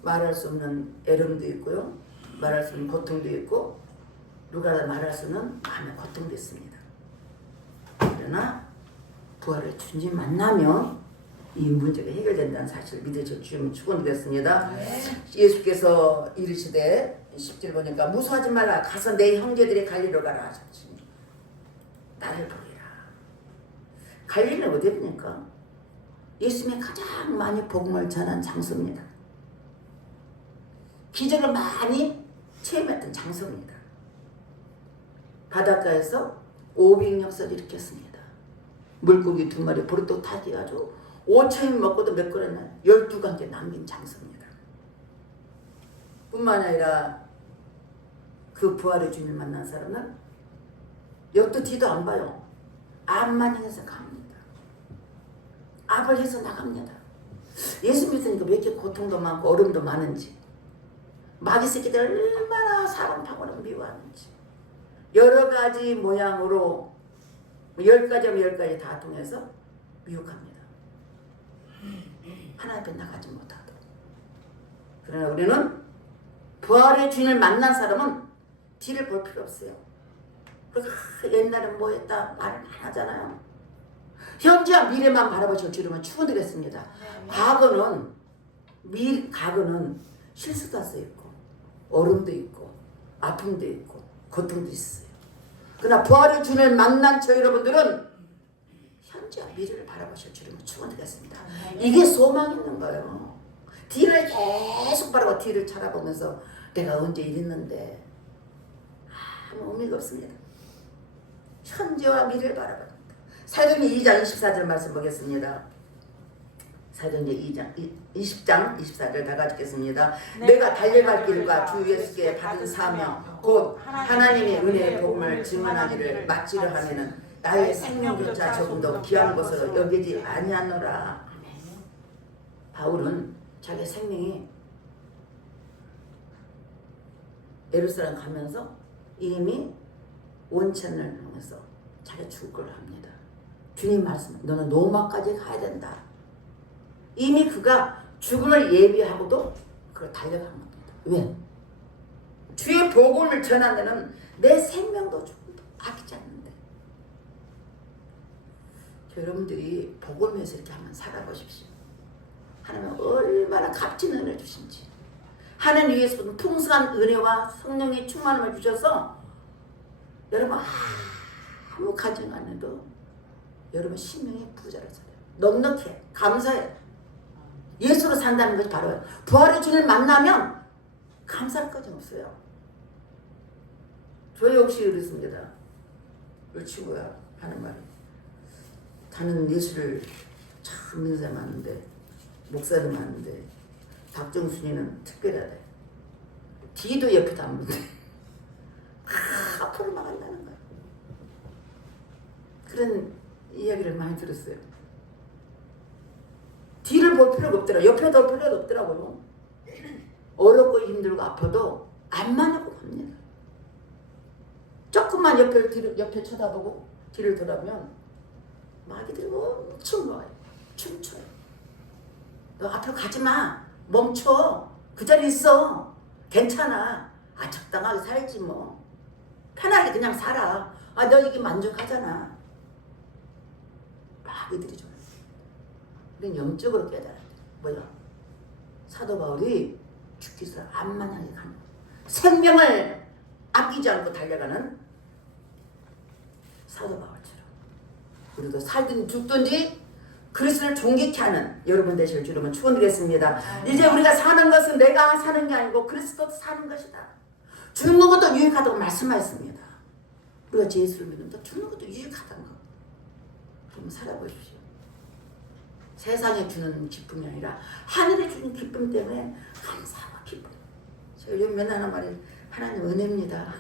말할 수 없는 애름도 있고요. 말할 수 없는 고통도 있고 누가 다 말할 수는 마음의 고통도 있습니다. 그러나 부활의 주님 만나면 이 문제가 해결된다는 사실을 믿으실 주님 축원드렸습니다. 예수께서 이르시되 10절 보니까 무서워하지 말라 가서 내 형제들이 갈리로 가라 하셨으니 나를 보리라. 갈리는 어디입니까? 예수님이 가장 많이 복음을 전한 장소입니다. 기적을 많이 체험했던 장소입니다. 바닷가에서 500 역사를 일으켰습니다. 물고기 2마리 버릇도 타기가지고 5,000인 먹고도 몇 그릇나 12관계 남긴 장소입니다. 뿐만 아니라 그 부활의 주님 만난 사람은 옆도 뒤도 안 봐요. 앞만 해서 갑니다. 앞을 해서 나갑니다. 예수 믿으니까 왜 이렇게 고통도 많고 어려움도 많은지, 마귀 새끼들 얼마나 사람 파고는 미워하는지, 여러 가지 모양으로 10가지면 10가지 다 통해서 미혹합니다. 하나님 앞에 나가지 못하도록. 그러나 우리는 부활의 주님을 만난 사람은 뒤를 볼 필요 없어요. 그래서 옛날에 뭐 했다 말을 안 하잖아요. 현재와 미래만 바라보실 줄이면 축원드렸습니다. 과거는 실수도 할 수 있고 어려움도 있고 아픔도 있고 고통도 있어요. 그러나 부활의 주님을 만난 저 여러분들은 현재와 미래를 바라보실 줄이면 축원드렸습니다. 이게 소망 있는 거예요. 뒤를 계속 바라보고 뒤를 찾아보면서 내가 언제 이랬는데 아무 의미가 없습니다. 현재와 미래를 바라봅니다. 사도행전 2장 24절 말씀 보겠습니다. 사도행전 20장 24절 다 같이 읽겠습니다. 내가 달려갈 길과 주 예수께 받은 사명 곧 하나님의 은혜의 복음을 증언하기를 마치려 하면은 나의 생명조차 조금도 귀한 것으로 여기지 아니하노라. 바울은 자기 생명이 예루살렘 가면서 이미 원천을 통해서 자기 죽을 걸 합니다. 주님 말씀, 너는 로마까지 가야 된다. 이미 그가 죽음을 예비하고도 그걸 달려간 겁니다. 왜? 주의 복음을 전한 데는 내 생명도 조금도 아끼지 않는데. 여러분들이 복음을 위해서 이렇게 한번 살아보십시오. 하나님은 얼마나 값진 은혜를 주신지. 하나님 위해서 풍성한 은혜와 성령의 충만함을 주셔서 여러분 아무 가정 안 해도 여러분 심령의 부자를 살아요. 넉넉해. 감사해. 예수로 산다는 것이 바로 부활의 주님을 만나면 감사할 것이 없어요. 저 역시 그렇습니다. 우리 친구가 하는 말이 나는 예수를 참 믿는 사람 많은데 목사님 많은데 박정순이는 특별하대. 뒤도 옆에도 안 보는데 앞으로 나간다는 거야. 그런 이야기를 많이 들었어요. 뒤를 볼 필요가 없더라고요. 옆에 볼 필요가 없더라고요. 어렵고 힘들고 아파도 앞만 하고 갑니다. 조금만 옆에 쳐다보고 뒤를 돌아보면 마귀들이 엄청 와요. 춤춰요. 너 앞으로 가지 마. 멈춰. 그 자리에 있어. 괜찮아. 아, 적당하게 살지 뭐. 편하게 그냥 살아. 아, 너 이게 만족하잖아. 마귀들이 좋아요. 우린 영적으로 깨달아야 돼. 뭐야? 사도 바울이 죽기 위해서 암만하게 가는 거야. 생명을 아끼지 않고 달려가는 사도 바울처럼 우리도 살든 죽든지 그리스도를 존귀케 하는 여러분 되실 줄은 축원드리겠습니다. 이제 우리가 사는 것은 내가 사는 게 아니고 그리스도 사는 것이다. 죽는 것도 유익하다고 말씀하셨습니다. 우리가 예수를 믿는다. 죽는 것도 유익하다는 거. 그럼 살아보십시오. 세상에 주는 기쁨이 아니라 하늘에 주는 기쁨 때문에 감사와 기쁨. 제가 요즘 맨날 하는 말이 하나님 은혜입니다.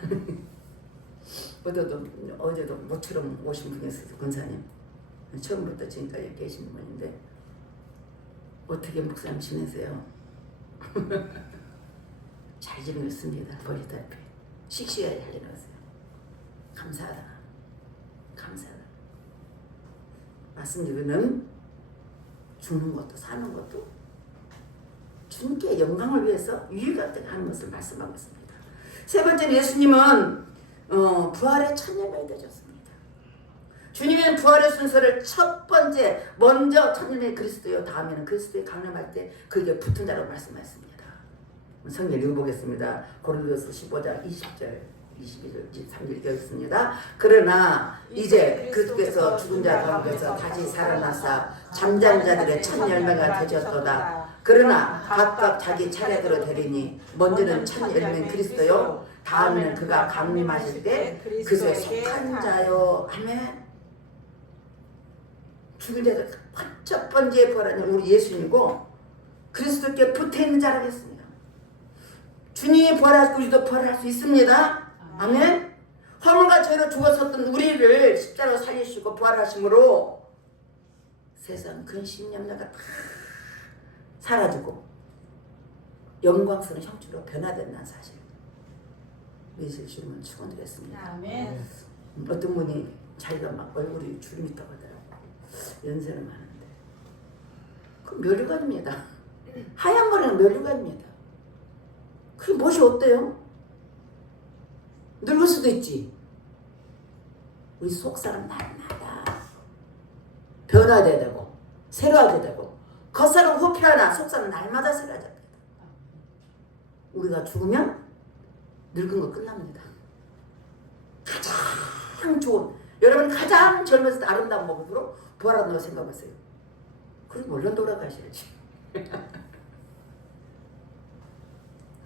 어제도 모처럼 오신 분이 있어요. 권사님. 처음부터 지금까지 계시는 분인데 어떻게 목사님 지내세요? 잘 지내겠습니다. 보시다시피 씩씩하게 잘 지내었어요. 감사하다. 감사하다. 말씀드리는 죽는 것도 사는 것도 주님께 영광을 위해서 유익하게 하는 것을 말씀하고 있습니다. 세 번째는 예수님은 부활의 첫 예배가 되셨습니다. 주님은 부활의 순서를 첫 번째 먼저 첫 예배 그리스도요 다음에는 그리스도에 강림할 때 그에게 붙은 자라고 말씀하셨습니다. 성경 읽어보겠습니다. 고린도서 15장 20절 22절 23절 되었습니다. 그러나 이제 그리스도께서 죽은 자 가운데서 다시 살아나사 잠자는 자들의 첫 열매가 되셨도다. 그러나 각각 자기 차례대로 되리니 먼저는 첫 열매는 그리스도요 다음에는 그가 강림하실 때 그리스도에 속한 자요. 아멘. 죽은 자들 첫 번째 부활은 우리 예수님이고 그리스도께 붙어있는 자라고 했습니다. 주님이 부활하시고 우리도 부활할 수 있습니다. 아멘. 화물과 죄로 죽었었던 우리를 십자가로 살리시고 부활하심으로 세상 근심 염려가 다 사라지고 영광스러운 형체로 변화된다는 사실 믿으실 주님은 축원드렸습니다. 아멘. 어떤 분이 자기가 막 얼굴이 주름이 있다고 하더라고. 연세는 많은데 그 멸류관입니다. 하얀 머리는 멸류관입니다. 그게 무엇이 어때요? 늙을 수도 있지. 우리 속사람 날마다 변화돼야 되고 새로워져야 되고 겉사람 후패하나 속사람 날마다 새로워져야 됩니다. 우리가 죽으면 늙은 거 끝납니다. 가장 좋은 여러분 가장 젊었을 때 아름다운 모습으로 부활한다고 생각하세요. 그럼 물론 돌아가셔야지.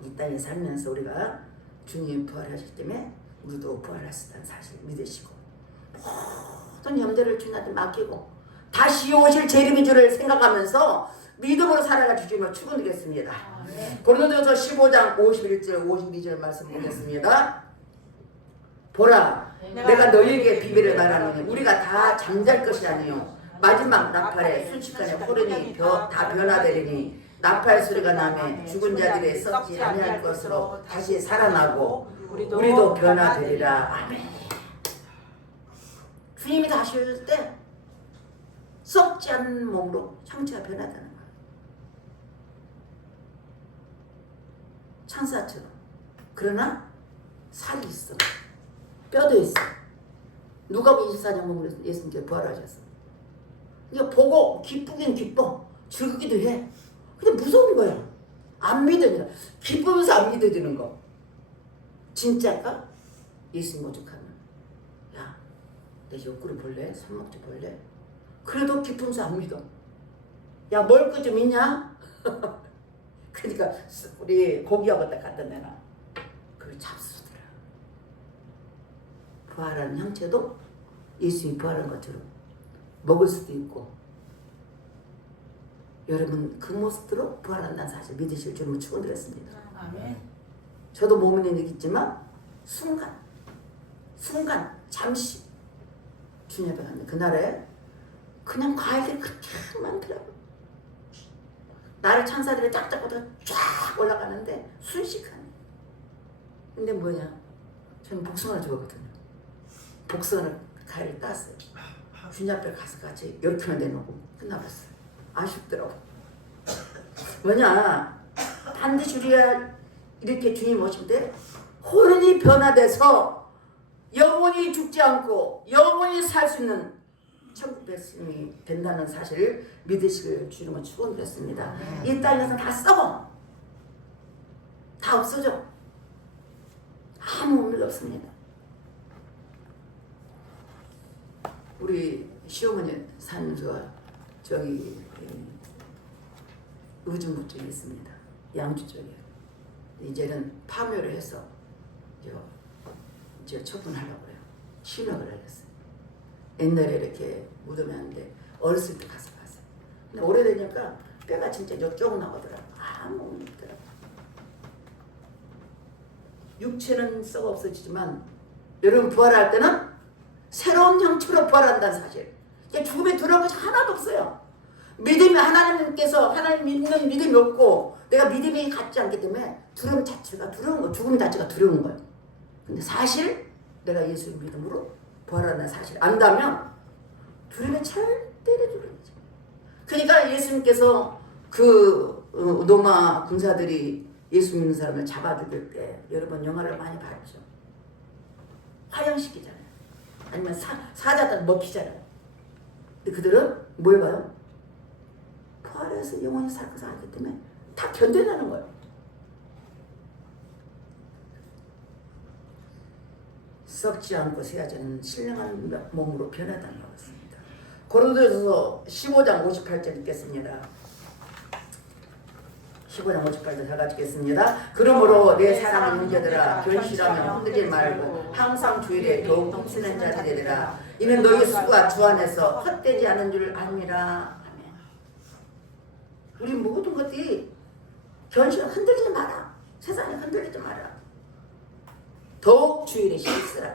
이 땅에 살면서 우리가 주님이 부활하실 때문에 우리도 부활하시다는 사실 믿으시고 모든 염려를 주님한테 맡기고 다시 오실 재림인 줄을 생각하면서 믿음으로 살아가 주시면 축원드리겠습니다. 고린도전서 15장 51절 52절 말씀 보겠습니다. 보라 내가 너희에게 비밀을 말하노니 우리가 다 잠잘 것이 아니요 마지막 나팔에 순식간에 호련히 다 변화되리니 나팔 소리가 나면 죽은 자들이 썩지 아니할 것으로 다시 살아나고 우리도 변화되리라. 아멘. 주님이 다시 오실 때 썩지 않는 몸으로 형체가 변화되는 거예요. 천사처럼. 그러나 살이 있어. 뼈도 있어. 누가복음 24장 보면 예수님께서 부활하셨어. 이게 보고 기쁘긴 기뻐. 즐기기도 해. 근데 무서운 거야. 안 믿어지는 거야. 기쁘면서 안 믿어지는 거. 진짜일까? 예수님 오죽하면 야, 내 옆구리 볼래? 손목지 볼래? 그래도 기쁘면서 안 믿어. 야, 먹을 거 좀 있냐? 그러니까 우리 고기하고 딱 갖다 내놔. 그걸 잡수더라. 부활하는 형체도 예수님이 부활한 것처럼 먹을 수도 있고 여러분 그 모습대로 부활한다는 사실 믿으실 줄은 축원드렸습니다. 아멘. 저도 몸에는 있지만 순간 잠시 주님 앞에 갔는데 그날에 그냥 과일들이 그렇게 많더라고요. 나를 천사들이 짝짝 뻗어 쫙 올라가는데 순식간에. 근데 뭐냐? 저는 복숭아를 좋아하거든요. 복선을 가위를 땄어요. 주님 앞에 가서 같이 이렇게만 내놓고 끝나버렸어요. 아쉽더라고. 뭐냐, 반드시 우리가 이렇게 주님 오실 때 혼이 변화돼서 영원히 죽지 않고 영원히 살 수 있는 천국 백성이 된다는 사실을 믿으시길 주님은 축원드렸습니다. 이 땅에서 다 썩어, 다 없어져, 아무 의미가 없습니다. 우리 시어머니 사는 데가 저기 의정부 쪽에 있습니다. 양주 쪽에. 이제는 파묘를 해서 저 처분하려고 해요. 신학을 하겠어요. 옛날에 이렇게 무덤이 하는데 어렸을 때 가서 봤어요. 근데 오래되니까 뼈가 진짜 쭉 나오더라고. 아무 의미 없더라고. 육체는 썩어 없어지지만 여러분 부활할 때는 새로운 형체로 부활한다는 사실. 죽음에 두려운 것이 하나도 없어요. 믿음이 하나님께서 하나님 믿는 믿음이 없고 내가 믿음이 갖지 않기 때문에 두려움 자체가 두려운 거, 죽음 자체가 두려운 거예요. 근데 사실 내가 예수의 믿음으로 부활하는 사실 안다면 두려움이 절대로 두려움이지. 그러니까 예수님께서 그 로마 군사들이 예수 믿는 사람을 잡아 죽일 때 여러분 영화를 많이 봤죠. 화형시키잖아요. 아니면 사자들 먹히잖아요. 근데 그들은 뭘 봐요? 부활해서 영원히 살 것을 알기 때문에 다 견뎌내는 거예요. 썩지 않고 새하지 않는 신령한 몸으로 변해달라고 했습니다. 고린도전서 15장 58절 읽겠습니다. 15장 58절 다 같이 읽겠습니다. 그러므로 내 사랑하는 형제들아 변실하며 흔들지 말고 항상 주일에 더욱 힘쓰는 자들이 되라. 이는 너희 수가 주 안에서 헛되지 않은 줄 압니다. 아멘. 우리 모든 것들이 변실 흔들리지 마라. 세상에 흔들리지 마라. 더욱 주일에 힘쓰라.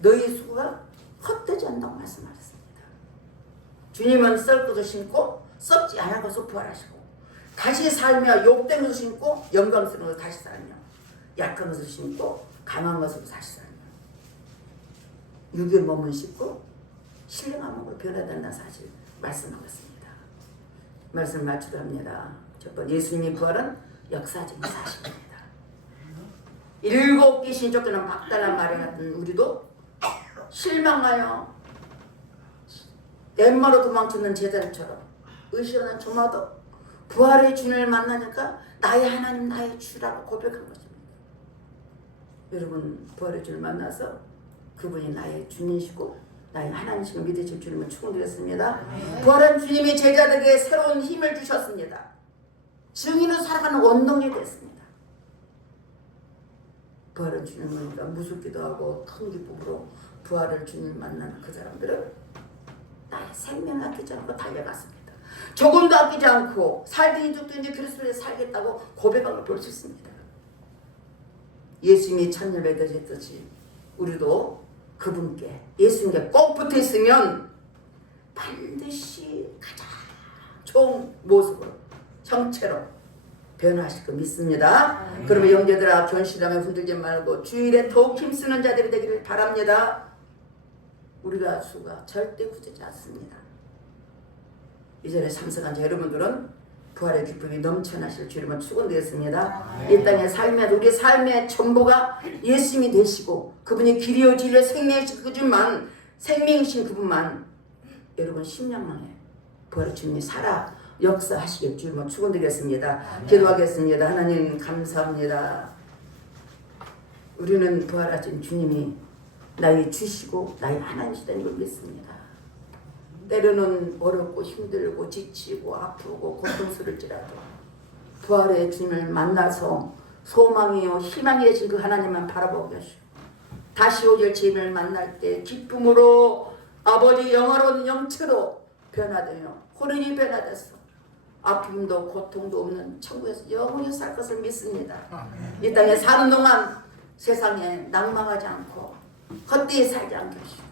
너희 수가 헛되지 않다고 말씀하셨습니다. 주님은 썩을 것을 심고 썩지 않을 것을 부활하시고 다시 살며 욕된 것을 심고 영광스러운 것을 다시 살며 약한 것을 심고 강한 것으로 다시 살며 육의 몸을 싣고 신령한 몸으로 변화된다는 사실 말씀하고 있습니다. 말씀을 마치려 합니다. 첫 번째, 예수님이 부활은 역사적인 사실입니다. 일곱 귀신 쫓겨난 막달라 마리아 같은 우리도 실망하여 엠마로 도망쳤는 제자들처럼 의시하는 조마도 부활의 주님을 만나니까 나의 하나님 나의 주라고 고백한 것입니다. 여러분 부활의 주를 만나서 그분이 나의 주님이시고 나의 하나님이시고 믿으실 주님을 축원드렸습니다. 부활한 주님이 제자들에게 새로운 힘을 주셨습니다. 증인으로 살아가는 원동력이 됐습니다. 부활한 주님을 무섭기도 하고 큰 기쁨으로 부활을 주님 만나는 그 사람들은 나의 생명을 아끼지 않고 달려갔습니다. 조금도 아끼지 않고 살든지 죽든지 그리스도에 살겠다고 고백한 걸 볼 수 있습니다. 예수님이 천년에 되셨듯이 우리도 그분께 예수님께 꼭 붙어 있으면 반드시 가장 좋은 모습으로 형체로 변화하실 거 믿습니다. 그러면 형제들아 견실하며 흔들지 말고 주일에 더욱 힘쓰는 자들이 되기를 바랍니다. 우리가 수가 절대 굳지 않습니다. 이전에 참석한 자 여러분들은 부활의 기쁨이 넘쳐나실 주님을 축원드렸습니다. 이 땅의 삶에 우리의 삶의 전부가 예수님이 되시고 그분이 길이요 진리요 생명이신 그분만 생명이신 그분만 여러분 10년 만에 부활의 주님이 살아 역사하시길 주님을 축원드리겠습니다. 기도하겠습니다. 하나님 감사합니다. 우리는 부활하신 주님이 나의 주시고 나의 하나님이시다는 걸 믿습니다. 때로는 어렵고 힘들고 지치고 아프고 고통스러울지라도 부활의 주님을 만나서 소망이요 희망이 되신 그 하나님만 바라보고 계시고 다시 오실 주님을 만날 때 기쁨으로 아버지 영화로운 영체로 변화되며 혼인이 변화돼서 아픔도 고통도 없는 천국에서 영원히 살 것을 믿습니다. 이 땅에 사는 동안 세상에 낭망하지 않고 헛되이 살지 않게 하시고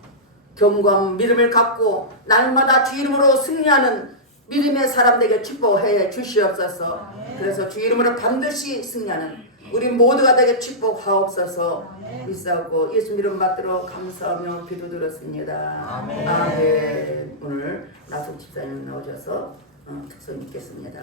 견고한 믿음을 갖고 날마다 주 이름으로 승리하는 믿음의 사람들에게 축복해 주시옵소서. 그래서 주 이름으로 반드시 승리하는 우리 모두가 되게 축복하옵소서. 믿사오고 예수 이름 받들어 감사하며 기도드렸습니다. 아멘. 오늘 나성 집사님 나오셔서 특선 있겠습니다.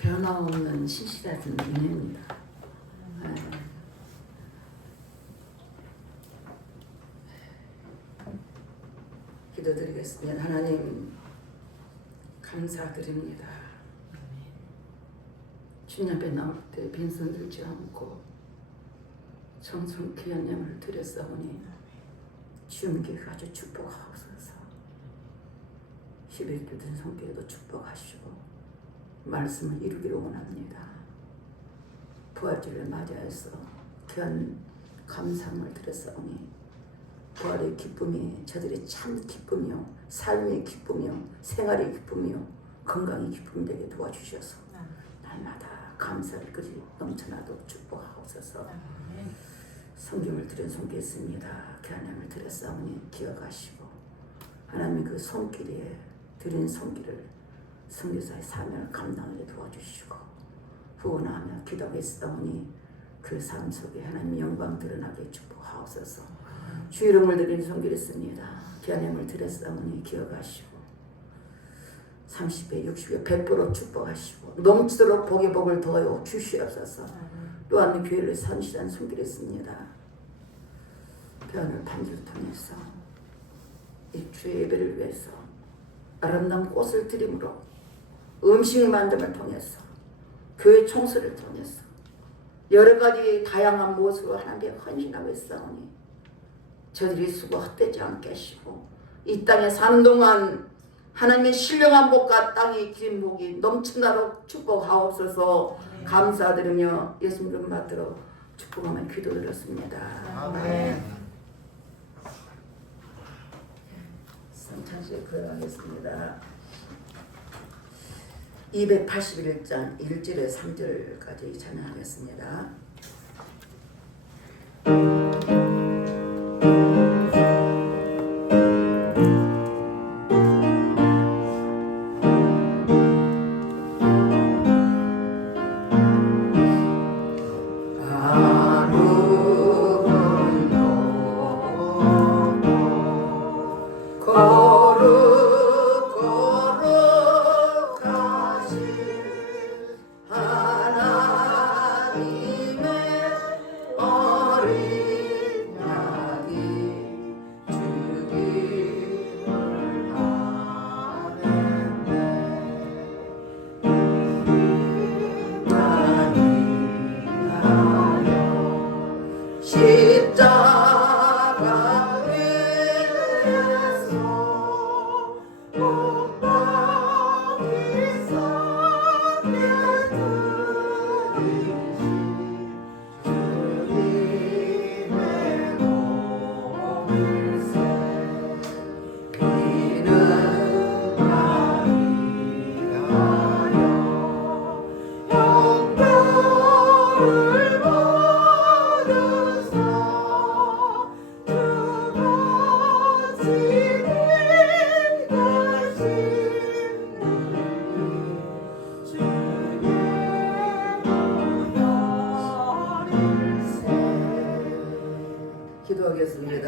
변함없는 신실하신 은혜입니다. 기도드리겠습니다. 하나님 감사드립니다. 주님 앞에 나올 때 빈손 들지 않고 정성 귀한 예물을 드렸사오니 주님께 아주 축복하옵소서. 11주 된 성교에도 축복하시고 말씀을 이루기를 원합니다. 부활주를 맞이해서 귀한 감사함을 드렸사오니 부활의 기쁨이 저들의 참 기쁨이요, 삶의 기쁨이요, 생활의 기쁨이요, 건강의 기쁨이 되게 도와주셔서 날마다 감사를 그리 넘쳐나도록 축복하옵소서. 성경을 들은 손길습니다. 귀한함을 드렸사오니 기억하시고 하나님의 그 손길에 드린 손길을 선교사의 사명을 감당하게 도와주시고 후원하며 기도하겠사오니 그 삶 속에 하나님의 영광 드러나게 축복하옵소서. 주 이름을 드린 손길했습니다. 귀한함을 드렸사오니 기억하시고 30배 60배 100% 축복하시고 넘치도록 복의 복을 더하여 주시옵소서. 또한 교회를 선실한 손길을 씁니다. 변을 판결을 통해서 이 주의 예배를 위해서 아름다운 꽃을 드림으로 음식 만듦을 통해서 교회 청소를 통해서 여러 가지 다양한 모습으로 하나님께 헌신하고 있사오니 저들이 수고 헛되지 않게 하시고 이 땅에 사는 동안 하나님의 신령한 복과 땅의 긴 복이 넘친다로 축복하옵소서. 감사드리며 예수님 좀 받들어 축복하며 기도드렸습니다. 아멘. 성찬식에 들어가겠습니다. 281장 1절에 3절까지 찬양하겠습니다. 십자가 위에서 못 박히사 내드리신 주님의 몸일세. 이는 아니하여 영광을 받으사 주가 지닌 가신 주의 모양일세. 기도하겠습니다.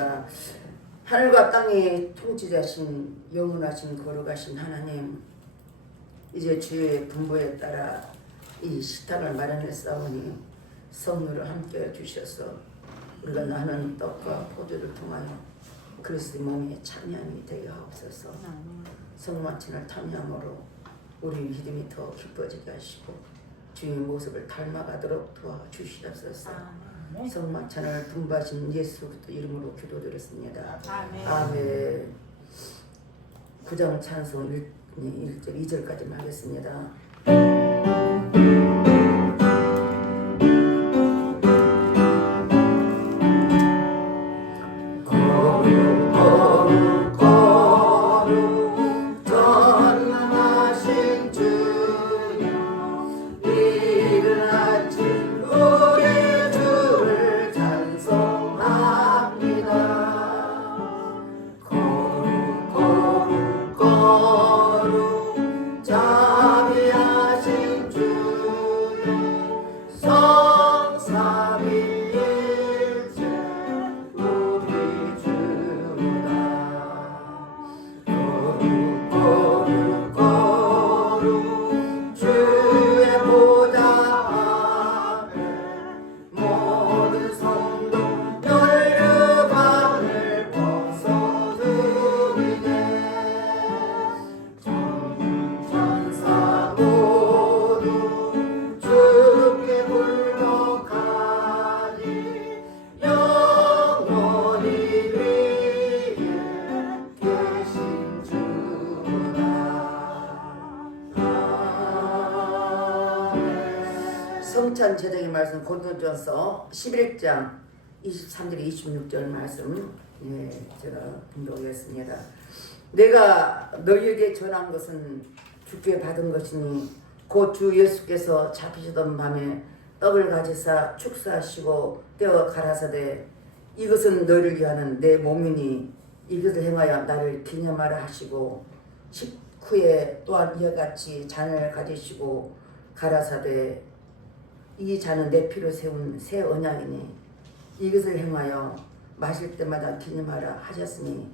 하늘과 땅의 통치자신 영원하신 거룩하신 하나님, 이제 주의 분부에 따라 이 식탁을 마련했사오니 성령을 함께 주셔서 우리가 나눈 떡과 포도를 통하여 그리스도의 몸에 참여함이 되게 하옵소서. 성만찬을 참여함으로 우리 믿음이 더 깊어지게 하시고 주의 모습을 닮아가도록 도와주시옵소서. 성만찬을 분부하신 예수 그리스도 이름으로 기도드렸습니다. 아멘. 9장 찬송 1절 2절까지 하겠습니다. 성찬 제정의 말씀 고린도전서 11장 23절 26절 말씀 제가 분독하겠습니다. 내가 너희에게 전한 것은 주께 받은 것이니 곧 주 예수께서 잡히시던 밤에 떡을 가지사 축사하시고 떼어 가라사대 이것은 너희를 위하는 내 몸이니 이것을 행하여 나를 기념하라 하시고 식후에 또한 이와 같이 잔을 가지시고 가라사대 이 잔은 내 피로 세운 새 언약이니 이것을 행하여 마실 때마다 기념하라 하셨으니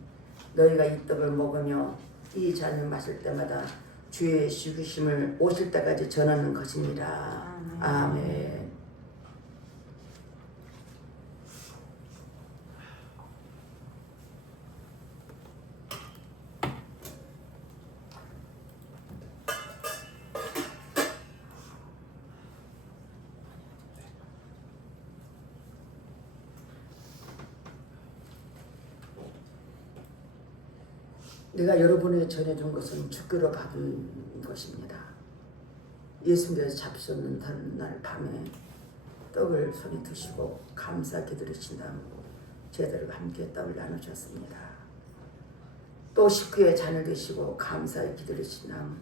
너희가 이 떡을 먹으며 이 잔을 마실 때마다 주의 죽으심을 오실 때까지 전하는 것이니라. 아멘. 내가 여러분에게 전해준 것은 주께로 받은 것입니다. 예수님께서 잡수는 날 밤에 떡을 손에 드시고 감사 기도하신 다음 제자들과 함께 떡을 나누셨습니다. 또 식후에 잔을 드시고 감사의 기도를 하신 다음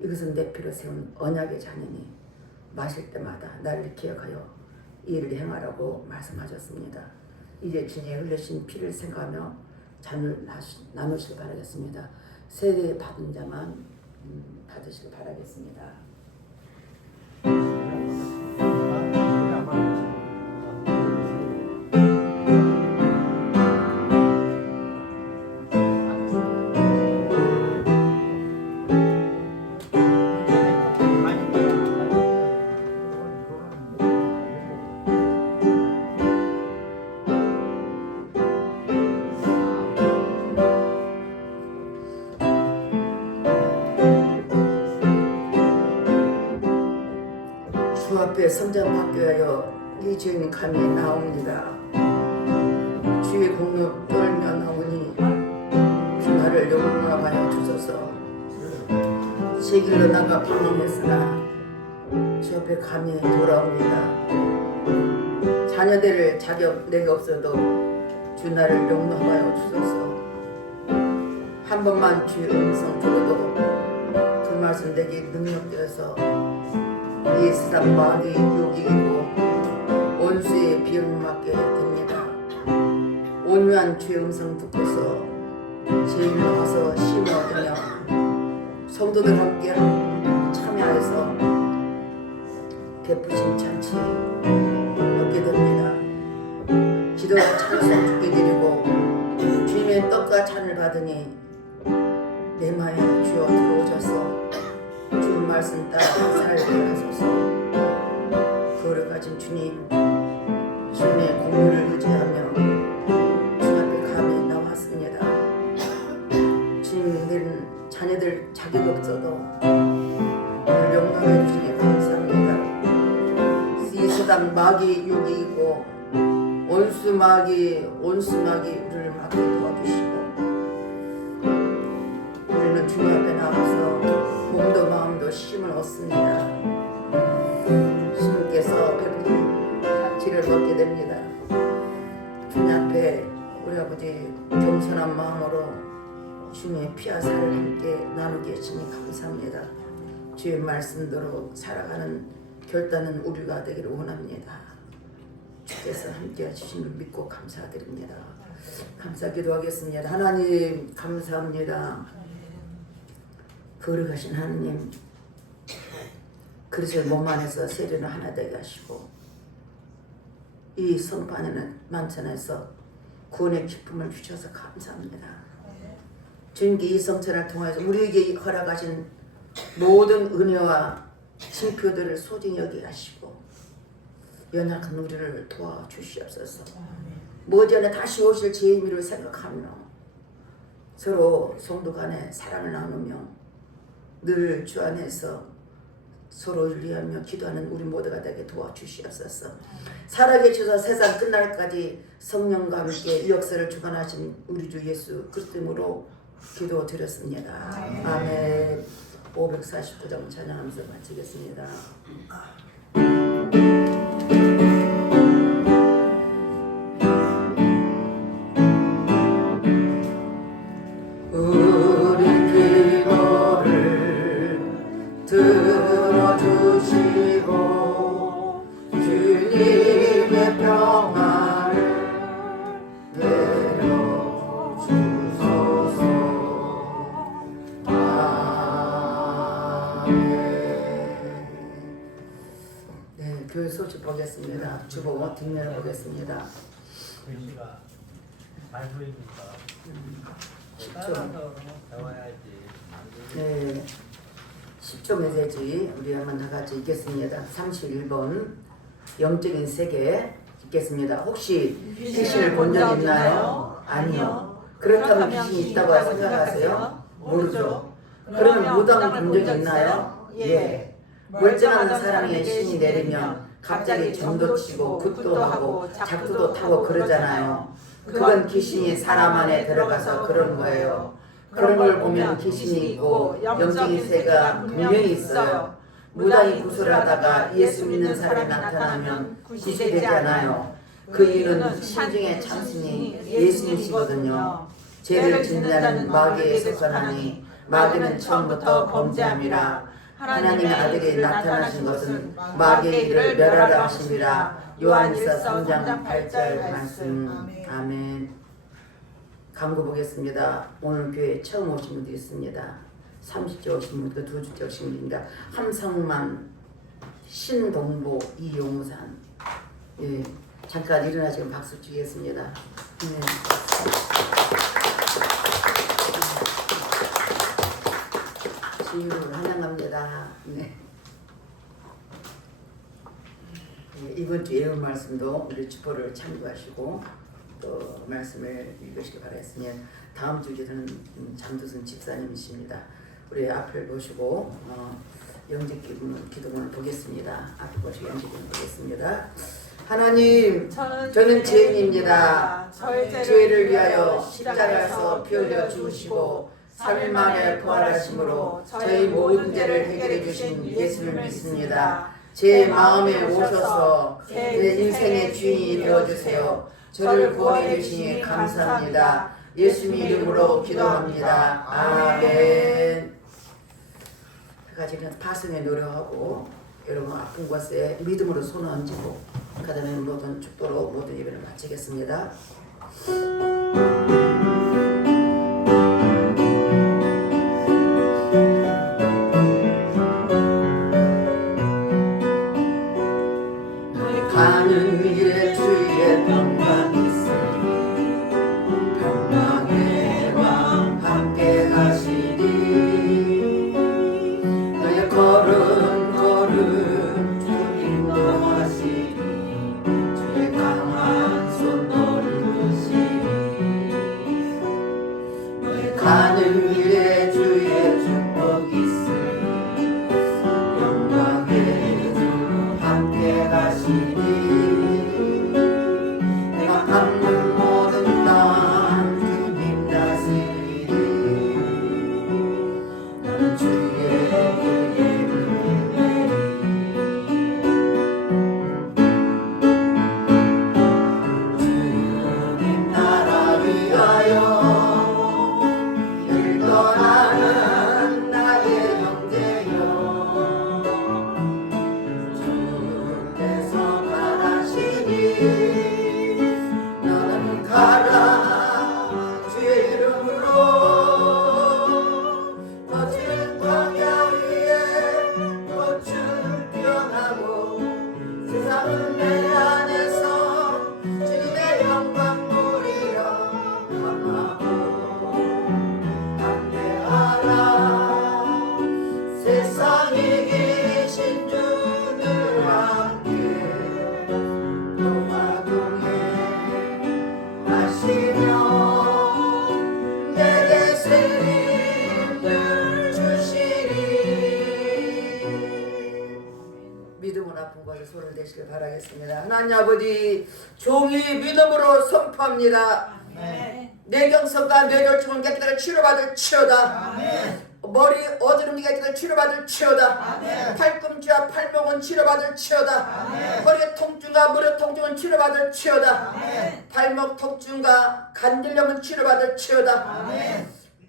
이것은 내 피로 세운 언약의 잔이니 마실 때마다 나를 기억하여 이 일을 행하라고 말씀하셨습니다. 이제 주님의 흘리신 피를 생각하며 잔을 나누시길 바라겠습니다. 세례 받은 자만 받으시길 바라겠습니다. 주 앞에 성전받게 하여 이 죄인 감히 나옵니다. 주의 공로 떨며 나오니 주 나를 용납하여 주소서. 제 길로 나가 방황했으나 주 앞에 감히 돌아옵니다. 자녀들을 자격 내게 없어도 주 나를 용납하여 주소서. 한 번만 주의 음성 들어도 그 말씀 내게 능력되어서 이 세상 마귀의 유혹이고 원수의 비용 맞게 됩니다. 온유한 주의 음성 듣고서 제 일로 와서 힘을 얻으며 성도들 함께 참여해서 베푸신 잔치 얻게 됩니다. 기도 찬송 주께 드리고 주님의 떡과 잔을 받으니 내 마음에 주여 들어오셔서 주 말씀 따라 살게 하소서. 그를 가진 주님, 주님의 공유를 의지하며 주 앞에 감히 나왔습니다. 주님들은 자녀들 자격 없어도 오늘 용납해 주시니 감사합니다. 이 세상 마귀 유혹이고 온수 마귀 우리를 막게 도와주시고 우리는 주님 앞에 나와서 몸도 마음도 힘을 얻습니다. 주님께서 베푸신 잔치를 먹게 됩니다. 주님 앞에 우리 아버지 겸손한 마음으로 주님의 피와 살을 함께 나누게 해주시니 감사합니다. 주의 말씀대로 살아가는 결단은 우리가 되기를 원합니다. 주께서 함께 해주신 줄 믿고 감사드립니다. 감사 기도하겠습니다. 하나님 감사합니다. 거룩하신 하나님, 그리스도의 몸 안에서 세례는 하나 되게 하시고 이 성판에는 만찬에서 구원의 기쁨을 주셔서 감사합니다. 주님께 이 성찬을 통해서 우리에게 허락하신 모든 은혜와 징표들을 소중히 여기게 하시고 연약한 우리를 도와주시옵소서. 머지않아 다시 오실 제 의미를 생각하며 서로 성도 간에 사랑을 나누며 늘 주 안에서 서로를 위하며 기도하는 우리 모두가 되게 도와주시옵소서. 살아계셔서 세상 끝날까지 성령과 함께 이 역사를 주관하신 우리 주 예수 그리스도로 기도드렸습니다. 아멘. 549장 찬양하면서 마치겠습니다. 들어주시고 주님의 평안을 내려주소서. 아멘. 네, 교회 소식 보겠습니다. 주보고 뒷면을 보겠습니다. 글씨가 잘 보이니까 10초. 배워야지. 네. 10초 메시지 우리 한번 다 같이 읽겠습니다. 31번 영적인 세계 읽겠습니다. 혹시 귀신을 본 적 있나요? 아니요. 그렇다면 귀신이 있다고 생각하세요? 모르죠. 그러면 무당을 본 적 있나요? 예. 멀쩡한 사람의 신이 내리면 갑자기 점도 치고 굿도 하고 작두도 타고 그러잖아요. 그건 귀신이 사람 안에 들어가서 그런 거예요. 그런 걸 보면 귀신이 있고 영적인 세계가 분명히 있어요. 무당이 구슬을 하다가 예수 믿는 사람이 나타나면 굿이 되지 않아요. 그 이유는 신중의 참신이 예수님이시거든요. 죄를 짓는 자는 마귀에 속하나니 마귀는 처음부터 범죄함이라. 하나님의 아들이 나타나신 것은 마귀의 일을 멸하라 하심이라. 요한일서 3장 8절 말씀. 아멘. 광고 보겠습니다. 오늘 교회 처음 오신 분도 있습니다. 30째 오신 분도 2주째 오신 분입니다. 함성만, 신동보, 이용산. 예, 잠깐 일어나시고 박수 주겠습니다. 네. 주님을 환영합니다. 네. 네, 이번 주 예언 말씀도 우리 주보를 참고하시고 또 말씀을 읽으시기 바라겠으며 다음 주 기도는 장두순 집사님이십니다. 우리 앞을 보시고 영적 기도문을 보겠습니다. 앞을 보시고 영적 기도문을 보겠습니다. 하나님, 저는 죄인입니다. 죄를 위하여 십자가에서 피 흘려 죽으시고 3일 만에 부활하심으로 저희 모든 죄를 해결해 주신 예수를 믿습니다. 제 마음에 오셔서 제 인생의 주인이 되어주세요. 저를 구원해 주시니 감사합니다. 예수님 이름으로 기도합니다. 아멘. 다 같이 파송에 노력하고 여러분 아픈 곳에 믿음으로 손을 얹고 그 다음에 모든 축도로 모든 예배를 마치겠습니다. 가는 길에 주의 평강 있으니 평강의 왕 함께 가시니 너의 걸음 걸음 주 인도하시니 주의 강한 손 너를 드시니 너의 가는 길에 주의 축복 있으니 영광의 주 함께 가시니 내가 밟는 모든 땅 주님 다스리니 나는 주의 예를 주님 나라 위하여 길 떠나는 나의 형제여 주께서 가라시니 나는 가라 주의 이름으로 거친 광야 위에 꽃은 피어나고 세상은 내 안에서 주님의 영광 보리라 함하고 함께하라 세상에 계신 주들 함께 동화동에 하시며 내게 세림을 주시리. 믿음을 아픈 곳에 손을 대시길 바라겠습니다. 하나님 아버지, 종이 믿음으로 선포합니다. 뇌경색과 뇌졸중을 깨끗하게 치료받을 치료다. 머리 어지럼이가 있기를 치료받을 치료다. 팔꿈치와 팔목은 치료받을 치료다. 허리 통증과 무릎 통증은 치료받을 치료다. 발목 통증과 간질염은 치료받을 치료다.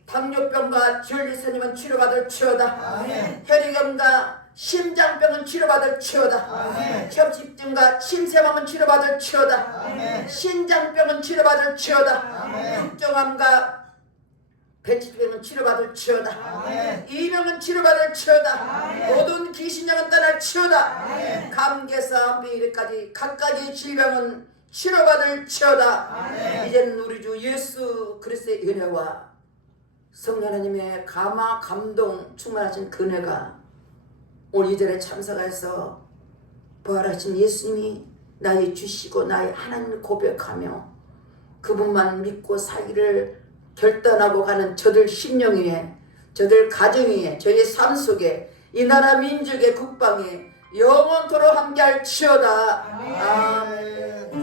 당뇨병과 전리선임은 치료받을 치료다. 혈액염과 심장병은 치료받을 치료다. 협심증과 침샘암은 치료받을 치료다. 신장병은 치료받을 치료다. 육종암과 배치병은 치료받을 치료다. 이병은 치료받을 치료다. 모든 귀신령은 떠날 치료다. 감개사 비리까지 각가지 질병은 치료받을 치료다. 이제는 우리 주 예수 그리스도의 은혜와 성령 하나님의 감화 감동 충만하신 그네가 오늘 이 자리에 참석해서 부활하신 예수님이 나의 주시고 나의 하나님을 고백하며 그분만 믿고 살기를 결단하고 가는 저들 심령 위에, 저들 가정 위에, 저의 삶 속에, 이 나라 민족의 국방에 영원토록 함께할지어다. 아멘.